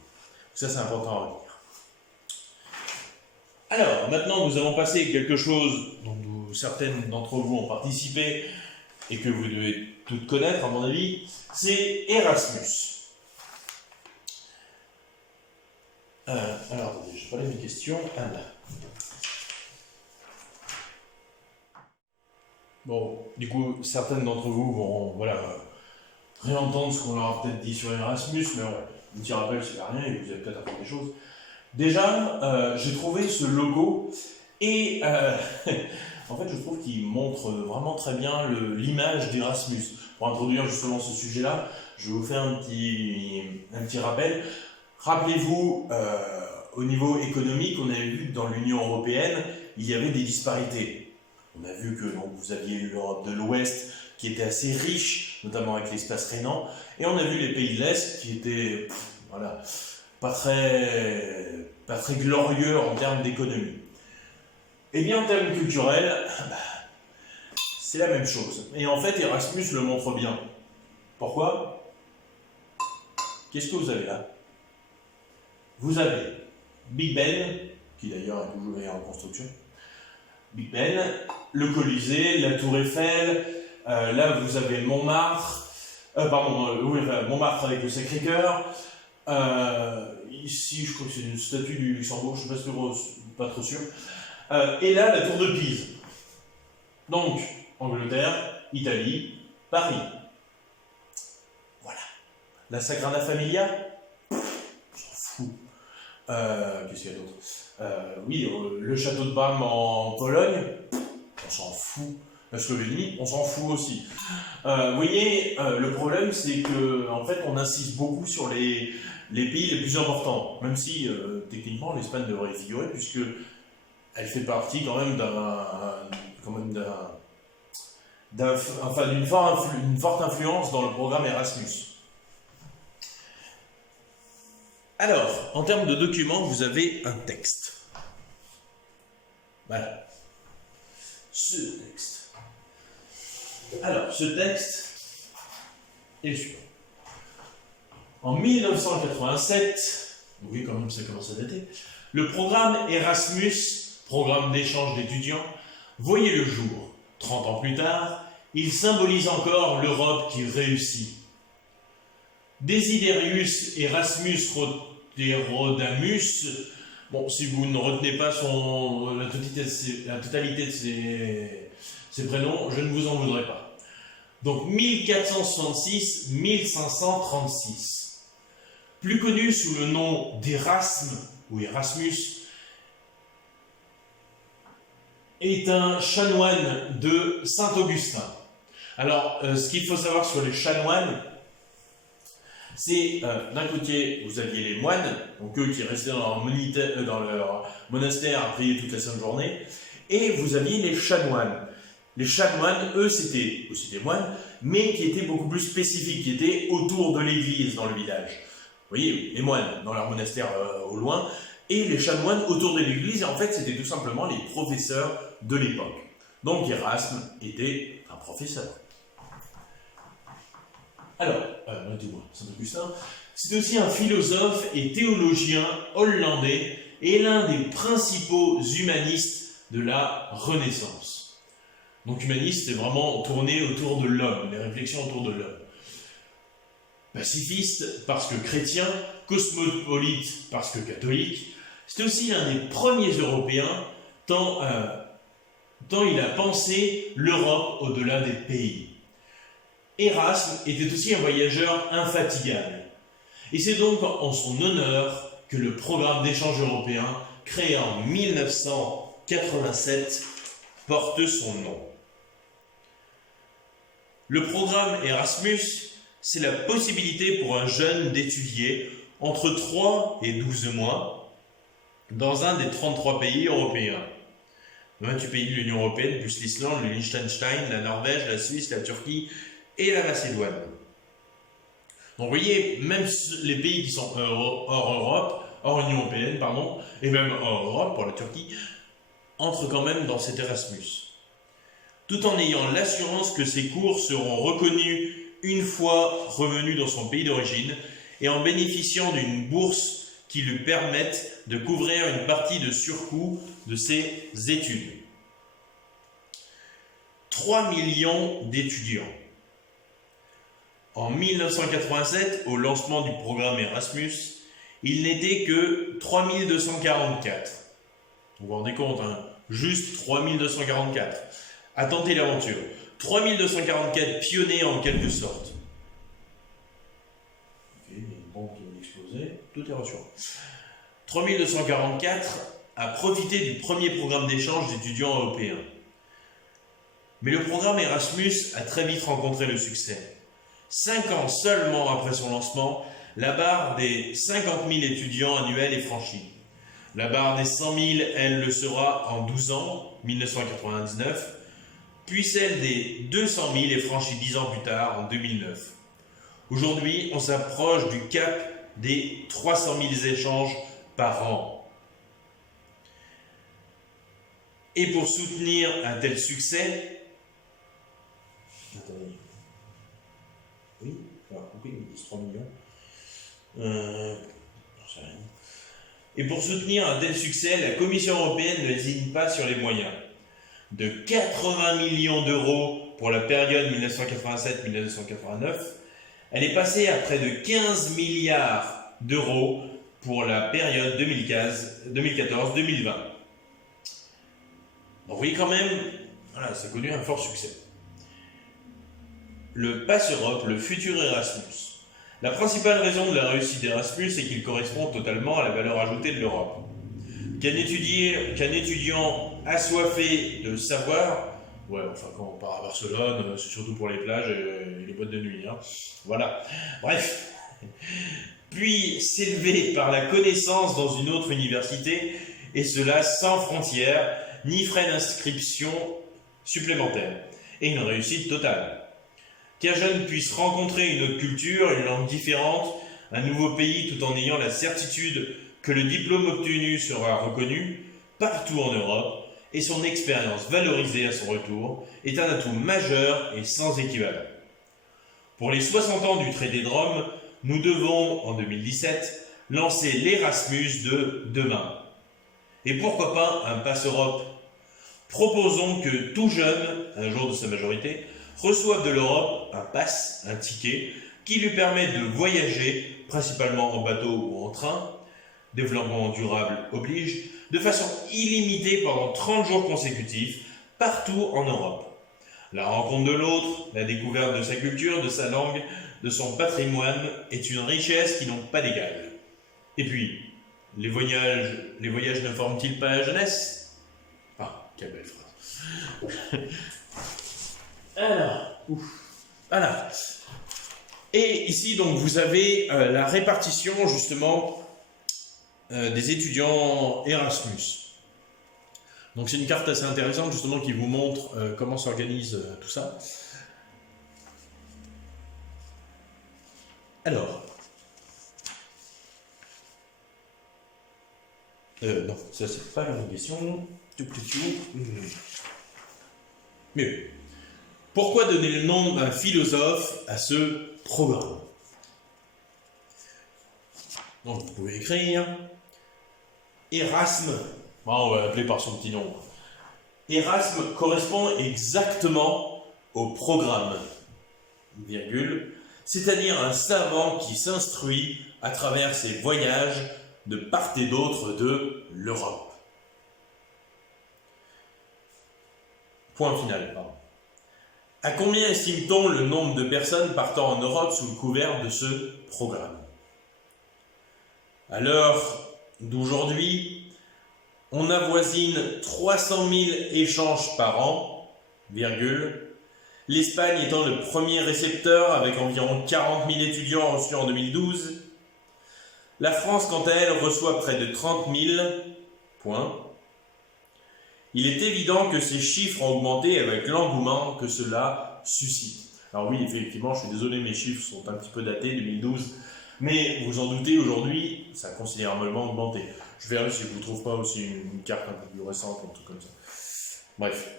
Ça, c'est important à retenir. Alors, maintenant, nous allons passer quelque chose dont certaines d'entre vous ont participé, et que vous devez toutes connaître, à mon avis, c'est Erasmus. Alors, je vais parler de mes questions. Bon, du coup, certaines d'entre vous vont réentendre ce qu'on leur a peut-être dit sur Erasmus, mais ouais, un petit rappel, c'est rien, et vous avez peut-être appris des choses. Déjà, j'ai trouvé ce logo, et en fait, je trouve qu'il montre vraiment très bien l'image d'Erasmus. Pour introduire justement ce sujet-là, je vais vous faire un petit rappel. Rappelez-vous, au niveau économique, on avait vu que dans l'Union européenne, il y avait des disparités. On a vu que vous aviez l'Europe de l'Ouest qui était assez riche, notamment avec l'espace rhénan, et on a vu les pays de l'Est qui étaient pas très glorieux en termes d'économie. Et bien en termes culturels, c'est la même chose. Et en fait, Erasmus le montre bien. Pourquoi? Qu'est-ce que vous avez là? Vous avez Big Ben, qui d'ailleurs est toujours en construction. Big Ben, le Colisée, la Tour Eiffel, là vous avez Montmartre, Montmartre avec le Sacré-Cœur. Ici, je crois que c'est une statue du Luxembourg, je ne suis pas trop sûr. Et là, la Tour de Pise. Donc, Angleterre, Italie, Paris. Voilà. La Sagrada Familia, on s'en fout. Qu'est-ce qu'il y a d'autre? Le château de Bam en Pologne, on s'en fout. La Slovénie, on s'en fout aussi. Vous voyez, le problème, c'est que en fait, on insiste beaucoup sur les pays les plus importants, même si techniquement l'Espagne devrait y figurer, puisque elle fait partie quand même d'une forte influence dans le programme Erasmus. Alors, en termes de documents, vous avez un texte. Voilà. Ce texte. Alors, ce texte est le suivant. En 1987, oui quand même ça commence à dater, le programme Erasmus, programme d'échange d'étudiants, voyait le jour. 30 ans plus tard, il symbolise encore l'Europe qui réussit. Desiderius Erasmus Roterodamus, bon, si vous ne retenez pas la totalité de ses prénoms, je ne vous en voudrais pas. Donc 1466-1536. Plus connu sous le nom d'Erasme ou Erasmus, est un chanoine de Saint-Augustin. Alors, ce qu'il faut savoir sur les chanoines, c'est d'un côté, vous aviez les moines, donc eux qui restaient dans leur monastère à prier toute la sainte journée, et vous aviez les chanoines. Les chanoines, eux, c'était aussi des moines, mais qui étaient beaucoup plus spécifiques, qui étaient autour de l'église dans le village. Vous voyez, les moines dans leur monastère au loin, et les chanoines autour de l'église, et en fait, c'était tout simplement les professeurs de l'époque. Donc, Erasme était un professeur. Alors, notez-moi, Saint-Augustin, c'est aussi un philosophe et théologien hollandais et l'un des principaux humanistes de la Renaissance. Donc humaniste, c'est vraiment tourné autour de l'homme, les réflexions autour de l'homme. Pacifiste parce que chrétien, cosmopolite parce que catholique, c'est aussi l'un des premiers Européens tant il a pensé l'Europe au-delà des pays. Erasme était aussi un voyageur infatigable. Et c'est donc en son honneur que le programme d'échange européen, créé en 1987, porte son nom. Le programme Erasmus, c'est la possibilité pour un jeune d'étudier entre 3 et 12 mois dans un des 33 pays européens. 28 pays de l'Union européenne, plus l'Islande, le Liechtenstein, la Norvège, la Suisse, la Turquie et la Macédoine. Donc vous voyez, même les pays qui sont hors Europe, hors Union européenne, pardon, et même hors Europe pour la Turquie, entrent quand même dans cet Erasmus. Tout en ayant l'assurance que ces cours seront reconnus une fois revenu dans son pays d'origine et en bénéficiant d'une bourse qui lui permette de couvrir une partie de surcoût de ses études. 3 millions d'étudiants. En 1987, au lancement du programme Erasmus, il n'était que 3244. Vous vous rendez compte, hein, juste 3244. À tenter l'aventure. 3244 pionniers en quelque sorte. Ok, il y a une bombe qui vient d'exploser, tout est rassurant. 3244 a profité du premier programme d'échange d'étudiants européens. Mais le programme Erasmus a très vite rencontré le succès. 5 ans seulement après son lancement, la barre des 50 000 étudiants annuels est franchie. La barre des 100 000, elle le sera en 12 ans, 1999, puis celle des 200 000 est franchie 10 ans plus tard, en 2009. Aujourd'hui, on s'approche du cap des 300 000 échanges par an. Et pour soutenir un tel succès, attendez. Oui, alors pourquoi ils me disent 3 millions j'en sais rien. Et pour soutenir un tel succès, la Commission européenne ne hésite pas sur les moyens. De 80 millions d'euros pour la période 1987-1989, elle est passée à près de 15 milliards d'euros pour la période 2014-2020. Donc vous voyez quand même, voilà, ça a connu un fort succès. Le Pass Europe, le futur Erasmus. La principale raison de la réussite d'Erasmus est qu'il correspond totalement à la valeur ajoutée de l'Europe. Qu'un étudiant assoiffé de savoir, ouais, enfin quand on part à Barcelone, c'est surtout pour les plages et les boîtes de nuit, hein. Voilà. Bref. Puis s'élever par la connaissance dans une autre université, et cela sans frontières, ni frais d'inscription supplémentaires, et une réussite totale. Qu'un jeune puisse rencontrer une autre culture, une langue différente, un nouveau pays, tout en ayant la certitude que le diplôme obtenu sera reconnu partout en Europe et son expérience valorisée à son retour, est un atout majeur et sans équivalent. Pour les 60 ans du traité de Rome, nous devons, en 2017, lancer l'Erasmus de demain. Et pourquoi pas un Pass Europe? Proposons que tout jeune, un jour de sa majorité, reçoive de l'Europe un pass, un ticket, qui lui permet de voyager, principalement en bateau ou en train, développement durable oblige, de façon illimitée pendant 30 jours consécutifs, partout en Europe. La rencontre de l'autre, la découverte de sa culture, de sa langue, de son patrimoine est une richesse qui n'ont pas d'égal. Et puis, les voyages ne forment-ils pas la jeunesse? Ah, quelle belle phrase. Alors, voilà. Et ici, donc, vous avez la répartition, justement, des étudiants Erasmus. Donc, c'est une carte assez intéressante, justement, qui vous montre comment s'organise tout ça. Alors, non, ça c'est pas la bonne question. Mieux. Pourquoi donner le nom d'un philosophe à ce programme? Donc vous pouvez écrire Erasme. Bon, on va l'appeler par son petit nom. Erasme correspond exactement au programme, virgule, c'est-à-dire un savant qui s'instruit à travers ses voyages de part et d'autre de l'Europe. Point final, pardon. À combien estime-t-on le nombre de personnes partant en Europe sous le couvert de ce programme? À l'heure d'aujourd'hui, on avoisine 300 000 échanges par an, virgule, l'Espagne étant le premier récepteur avec environ 40 000 étudiants reçus en 2012. La France, quant à elle, reçoit près de 30 000 points. Il est évident que ces chiffres ont augmenté avec l'engouement que cela suscite. Alors oui, effectivement, je suis désolé, mes chiffres sont un petit peu datés, 2012, mais vous en doutez, aujourd'hui, ça a considérablement augmenté. Je verrai si je ne vous trouve pas aussi une carte un peu plus récente, un truc comme ça. Bref.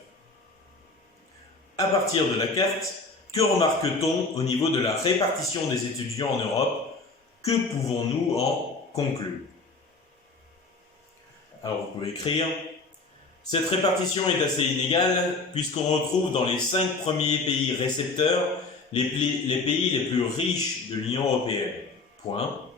À partir de la carte, que remarque-t-on au niveau de la répartition des étudiants en Europe? Que pouvons-nous en conclure? Alors vous pouvez écrire. Cette répartition est assez inégale puisqu'on retrouve dans les 5 premiers pays récepteurs les pays les plus riches de l'Union européenne. Point.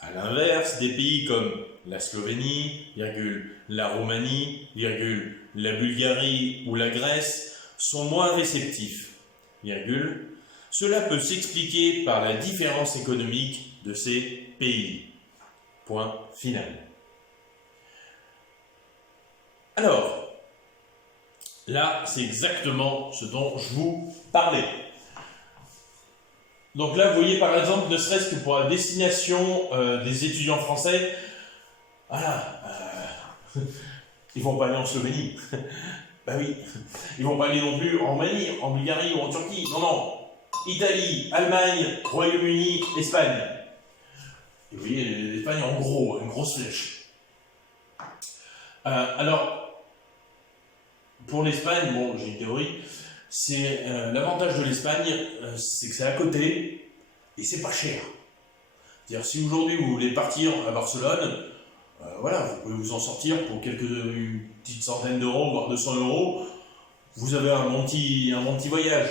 À l'inverse, des pays comme la Slovénie, virgule, la Roumanie, virgule, la Bulgarie ou la Grèce sont moins réceptifs, virgule. Cela peut s'expliquer par la différence économique de ces pays. Point final. Alors, là, c'est exactement ce dont je vous parlais. Donc là, vous voyez par exemple, ne serait-ce que pour la destination des étudiants français, voilà, ils vont pas aller en Slovénie. Ben oui, ils vont pas aller non plus en Roumanie, en Bulgarie ou en Turquie. Non, non. Italie, Allemagne, Royaume-Uni, Espagne. Et vous voyez, l'Espagne en gros, une grosse flèche. Alors, pour l'Espagne, bon, j'ai une théorie, c'est l'avantage de l'Espagne, c'est que c'est à côté et c'est pas cher. C'est-à-dire, si aujourd'hui vous voulez partir à Barcelone, voilà, vous pouvez vous en sortir pour une petite centaine d'euros, voire 200 euros. Vous avez un bon petit voyage.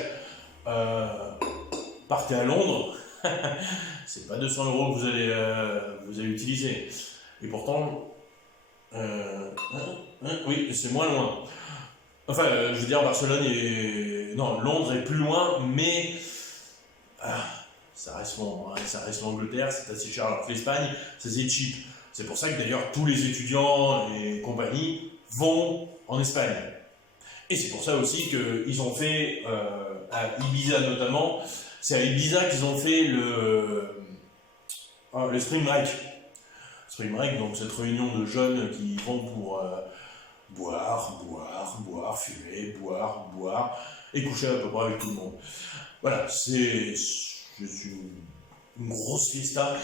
Partez à Londres, c'est pas 200 euros que vous allez utiliser. Et pourtant, oui, c'est moins loin. Enfin, je veux dire, Londres est plus loin, mais ça reste l'Angleterre, c'est assez cher. Alors que l'Espagne, c'est cheap. C'est pour ça que d'ailleurs tous les étudiants et compagnie vont en Espagne. Et c'est pour ça aussi qu'ils ont fait, à Ibiza notamment, c'est à Ibiza qu'ils ont fait le Spring Break. Spring Break, donc cette réunion de jeunes qui vont pour boire, fumer, boire, et coucher à peu près avec tout le monde. Voilà, c'est une grosse fiesta.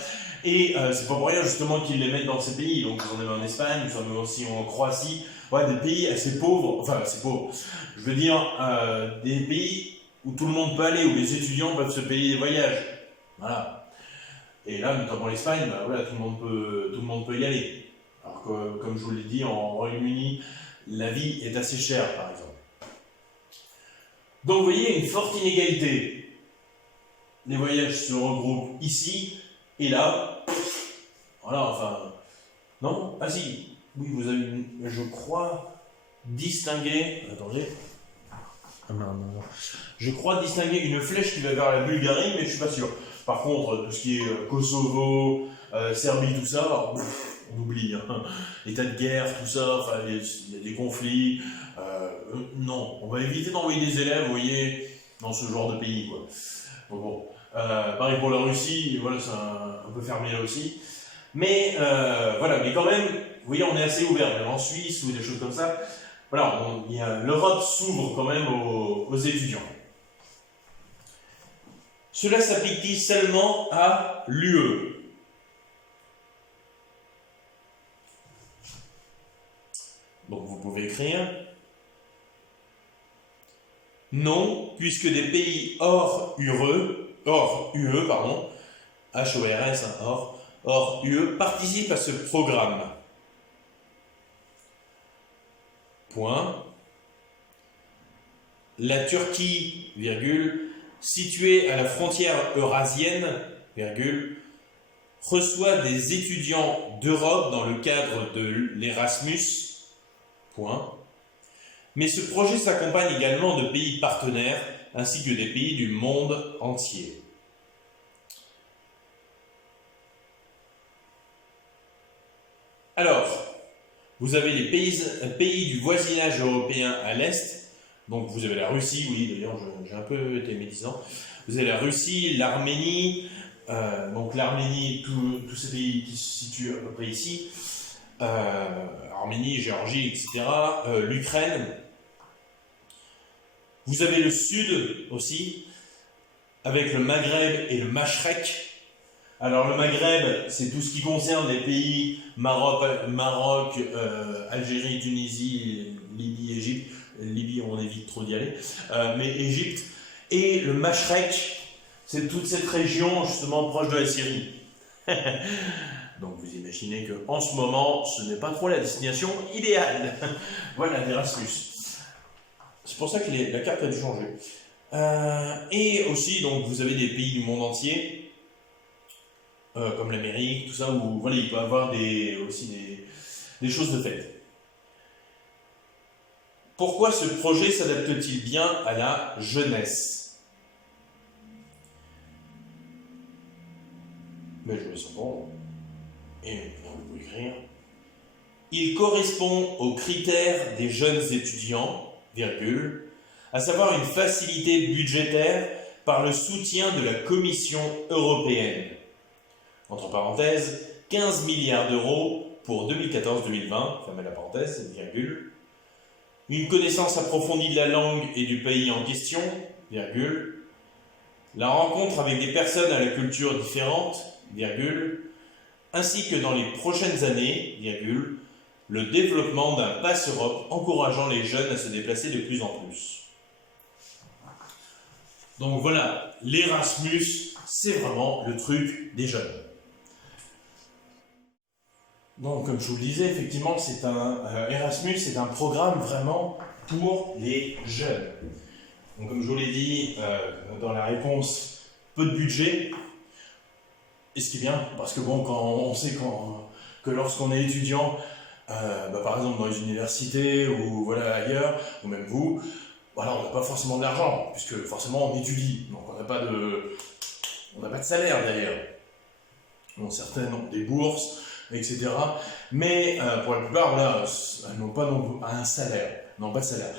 Et c'est pas pour rien justement qu'ils les mettent dans ces pays. Donc ils en ont en Espagne, ils en ont aussi en Croatie. Ouais, des pays assez pauvres, enfin assez pauvres. Je veux dire, des pays où tout le monde peut aller, où les étudiants peuvent se payer des voyages. Voilà. Et là, notamment l'Espagne, bah, voilà, tout le monde peut y aller. Alors que, comme je vous l'ai dit, en Royaume-Uni, la vie est assez chère, par exemple. Donc vous voyez, une forte inégalité. Les voyages se regroupent ici et là. Voilà, enfin... Non? Ah si, oui, vous avez, je crois, distingué... Attendez. Ah, non. Je crois distinguer une flèche qui va vers la Bulgarie, mais je suis pas sûr. Par contre, tout ce qui est Kosovo, Serbie, tout ça, on oublie. Hein. État de guerre, tout ça, enfin, il y a des conflits. Non, on va éviter d'envoyer des élèves, vous voyez, dans ce genre de pays, quoi. Donc bon, pareil pour la Russie, voilà, c'est un peu fermé là aussi. Mais voilà, mais quand même, vous voyez, on est assez ouvert, même en Suisse ou des choses comme ça. Voilà, l'Europe s'ouvre quand même aux étudiants. Cela s'applique-t-il seulement à l'UE? Donc vous pouvez écrire. Non, puisque des pays hors UE, H-O-R-S, hein, hors UE, participent à ce programme. Point. La Turquie, virgule, située à la frontière eurasienne, virgule, reçoit des étudiants d'Europe dans le cadre de l'Erasmus, point. Mais ce projet s'accompagne également de pays partenaires ainsi que des pays du monde entier. Alors, vous avez les pays du voisinage européen à l'est. Donc vous avez la Russie, oui, d'ailleurs j'ai un peu été médisant. Vous avez la Russie, l'Arménie, donc l'Arménie, tous ces pays qui se situent à peu près ici, Arménie, Géorgie, etc., l'Ukraine. Vous avez le sud aussi, avec le Maghreb et le Mashrek. Alors le Maghreb, c'est tout ce qui concerne les pays Maroc, Algérie, Tunisie, Libye, Égypte. Libye, on évite trop d'y aller, mais Égypte. Et le Mashrek, c'est toute cette région justement proche de la Syrie. Donc vous imaginez qu'en ce moment, ce n'est pas trop la destination idéale. Voilà l'Erasmus. C'est pour ça que la carte a dû changer. Et aussi, donc, vous avez des pays du monde entier, comme l'Amérique, tout ça, où voilà, il peut y avoir aussi des choses de fait. Pourquoi ce projet s'adapte-t-il bien à la jeunesse? Mais je vais savoir. Et on peut écrire. Il correspond aux critères des jeunes étudiants, virgule, à savoir une facilité budgétaire par le soutien de la Commission européenne. Entre parenthèses, 15 milliards d'euros pour 2014-2020, fermez la parenthèse, virgule. Une connaissance approfondie de la langue et du pays en question, virgule. La rencontre avec des personnes à la culture différente, virgule. Ainsi que dans les prochaines années, virgule, le développement d'un pass Europe encourageant les jeunes à se déplacer de plus en plus. Donc voilà, l'Erasmus, c'est vraiment le truc des jeunes. Donc, comme je vous le disais, effectivement, Erasmus, c'est un programme vraiment pour les jeunes. Donc, comme je vous l'ai dit dans la réponse, peu de budget. Et ce qui est bien, parce que bon, quand on sait que lorsqu'on est étudiant, par exemple dans les universités ou voilà ailleurs, ou même vous, voilà, on n'a pas forcément de l'argent, puisque forcément on étudie, donc on n'a pas de salaire derrière. Bon, certaines ont des bourses, etc. Mais pour la plupart, voilà, elles n'ont pas un salaire, n'ont pas de salaire.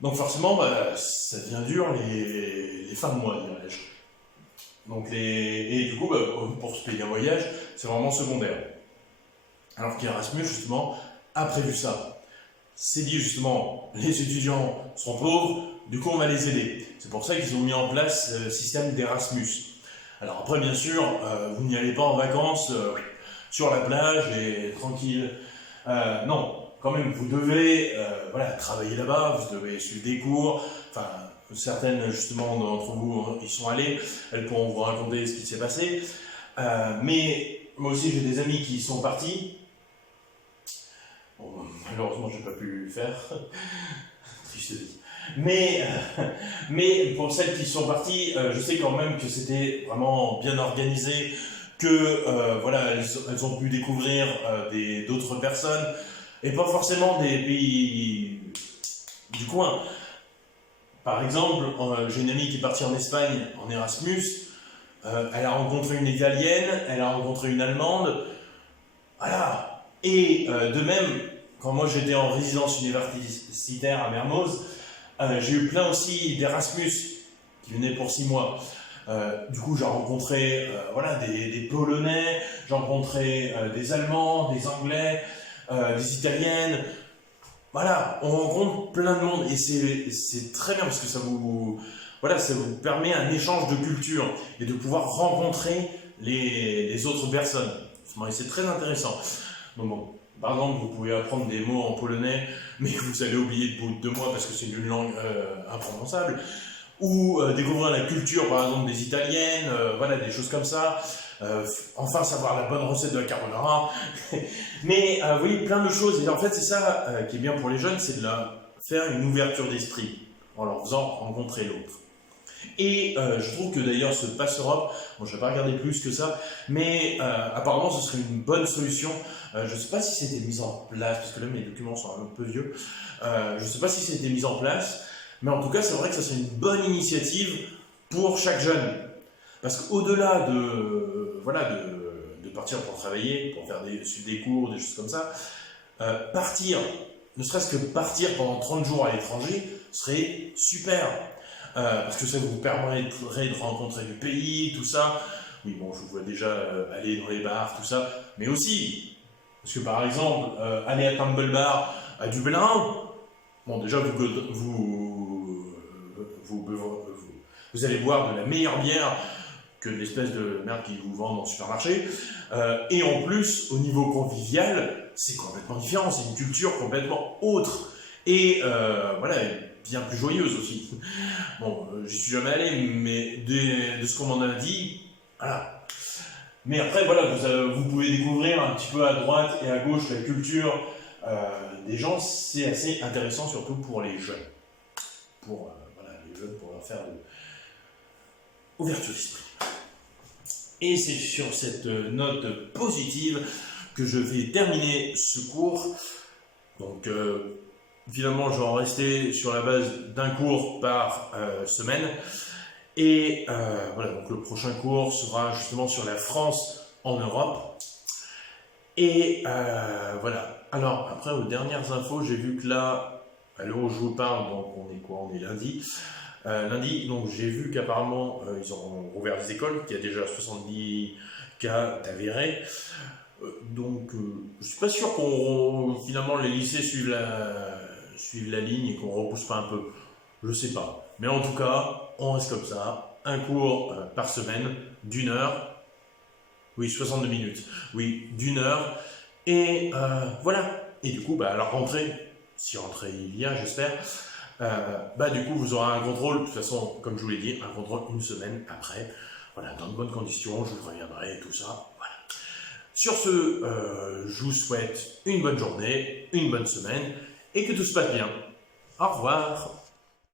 Donc forcément, ça devient dur les fins de mois, dirais-je. Donc et du coup, pour se payer un voyage, c'est vraiment secondaire. Alors qu'Erasmus, justement, a prévu ça. C'est dit justement, les étudiants sont pauvres, du coup on va les aider. C'est pour ça qu'ils ont mis en place le système d'Erasmus. Alors après, bien sûr, vous n'y allez pas en vacances sur la plage et tranquille. Non, quand même, vous devez travailler là-bas, vous devez suivre des cours. Enfin, certaines, justement, d'entre vous y sont allés, elles pourront vous raconter ce qui s'est passé. Mais moi aussi, j'ai des amis qui y sont partis. Bon, malheureusement, je n'ai pas pu le faire. Triste vie. Mais pour celles qui sont parties, je sais quand même que c'était vraiment bien organisé, que voilà, elles ont pu découvrir d'autres personnes, et pas forcément des pays du coin. Par exemple, j'ai une amie qui est partie en Espagne en Erasmus, elle a rencontré une Italienne, elle a rencontré une Allemande, voilà. Et de même, quand moi j'étais en résidence universitaire à Mermoz, j'ai eu plein aussi d'Erasmus qui venaient pour 6 mois. Du coup, j'ai rencontré voilà, des Polonais, j'ai rencontré des Allemands, des Anglais, des Italiennes. Voilà, on rencontre plein de monde et c'est très bien parce que voilà, ça vous permet un échange de culture et de pouvoir rencontrer les autres personnes. Et c'est très intéressant. Donc bon, par exemple, vous pouvez apprendre des mots en polonais, mais que vous allez oublier au bout de 2 mois parce que c'est une langue imprononçable. Ou découvrir la culture, par exemple, des Italiennes, voilà, des choses comme ça. Enfin, savoir la bonne recette de la carbonara. Mais vous voyez, plein de choses. Et en fait, c'est ça qui est bien pour les jeunes, c'est de faire une ouverture d'esprit en leur faisant rencontrer l'autre. Et je trouve que d'ailleurs ce Pass Europe, bon, je ne vais pas regarder plus que ça, mais apparemment ce serait une bonne solution. Je ne sais pas si c'était mis en place, parce que là mes documents sont un peu vieux, je ne sais pas si c'était mis en place, mais en tout cas c'est vrai que ça serait une bonne initiative pour chaque jeune. Parce qu'au-delà voilà, de partir pour travailler, pour suivre des cours, des choses comme ça, partir, ne serait-ce que partir pendant 30 jours à l'étranger, serait super. Parce que ça vous permettrait de rencontrer du pays, tout ça. Oui, bon, je vous vois déjà aller dans les bars, tout ça. Mais aussi, parce que par exemple, aller à Temple Bar à Dublin, bon, déjà, vous allez boire de la meilleure bière que de l'espèce de merde qu'ils vous vendent dans le supermarché. Et en plus, au niveau convivial, c'est complètement différent. C'est une culture complètement autre. Et voilà, bien plus joyeuse aussi. Bon, j'y suis jamais allé, mais de ce qu'on m'en a dit, voilà. Mais après, voilà, vous pouvez découvrir un petit peu à droite et à gauche la culture des gens. C'est assez intéressant, surtout pour les jeunes. Voilà, les jeunes, pour leur faire de ouverture d'esprit. Et c'est sur cette note positive que je vais terminer ce cours. Donc, finalement, je vais en rester sur la base d'un cours par semaine. Et voilà, donc le prochain cours sera justement sur la France en Europe. Et voilà. Alors, après, aux dernières infos, j'ai vu que là, à l'heure où je vous parle, donc on est quoi? On est lundi. Lundi, donc j'ai vu qu'apparemment, ils ont rouvert les écoles, qu'il y a déjà 70 cas d'avérés. Donc, je suis pas sûr qu'on finalement les lycées suivent la ligne et qu'on repousse pas un peu. Je sais pas. Mais en tout cas, on reste comme ça. Un cours par semaine d'1 heure. Oui, 62 minutes. Oui, d'1 heure. Et voilà. Et du coup, à la rentrée, si rentrée il y a, j'espère, du coup, vous aurez un contrôle. De toute façon, comme je vous l'ai dit, un contrôle 1 semaine après. Voilà, dans de bonnes conditions, je vous reviendrai et tout ça. Voilà. Sur ce, je vous souhaite une bonne journée, une bonne semaine et que tout se passe bien. Au revoir.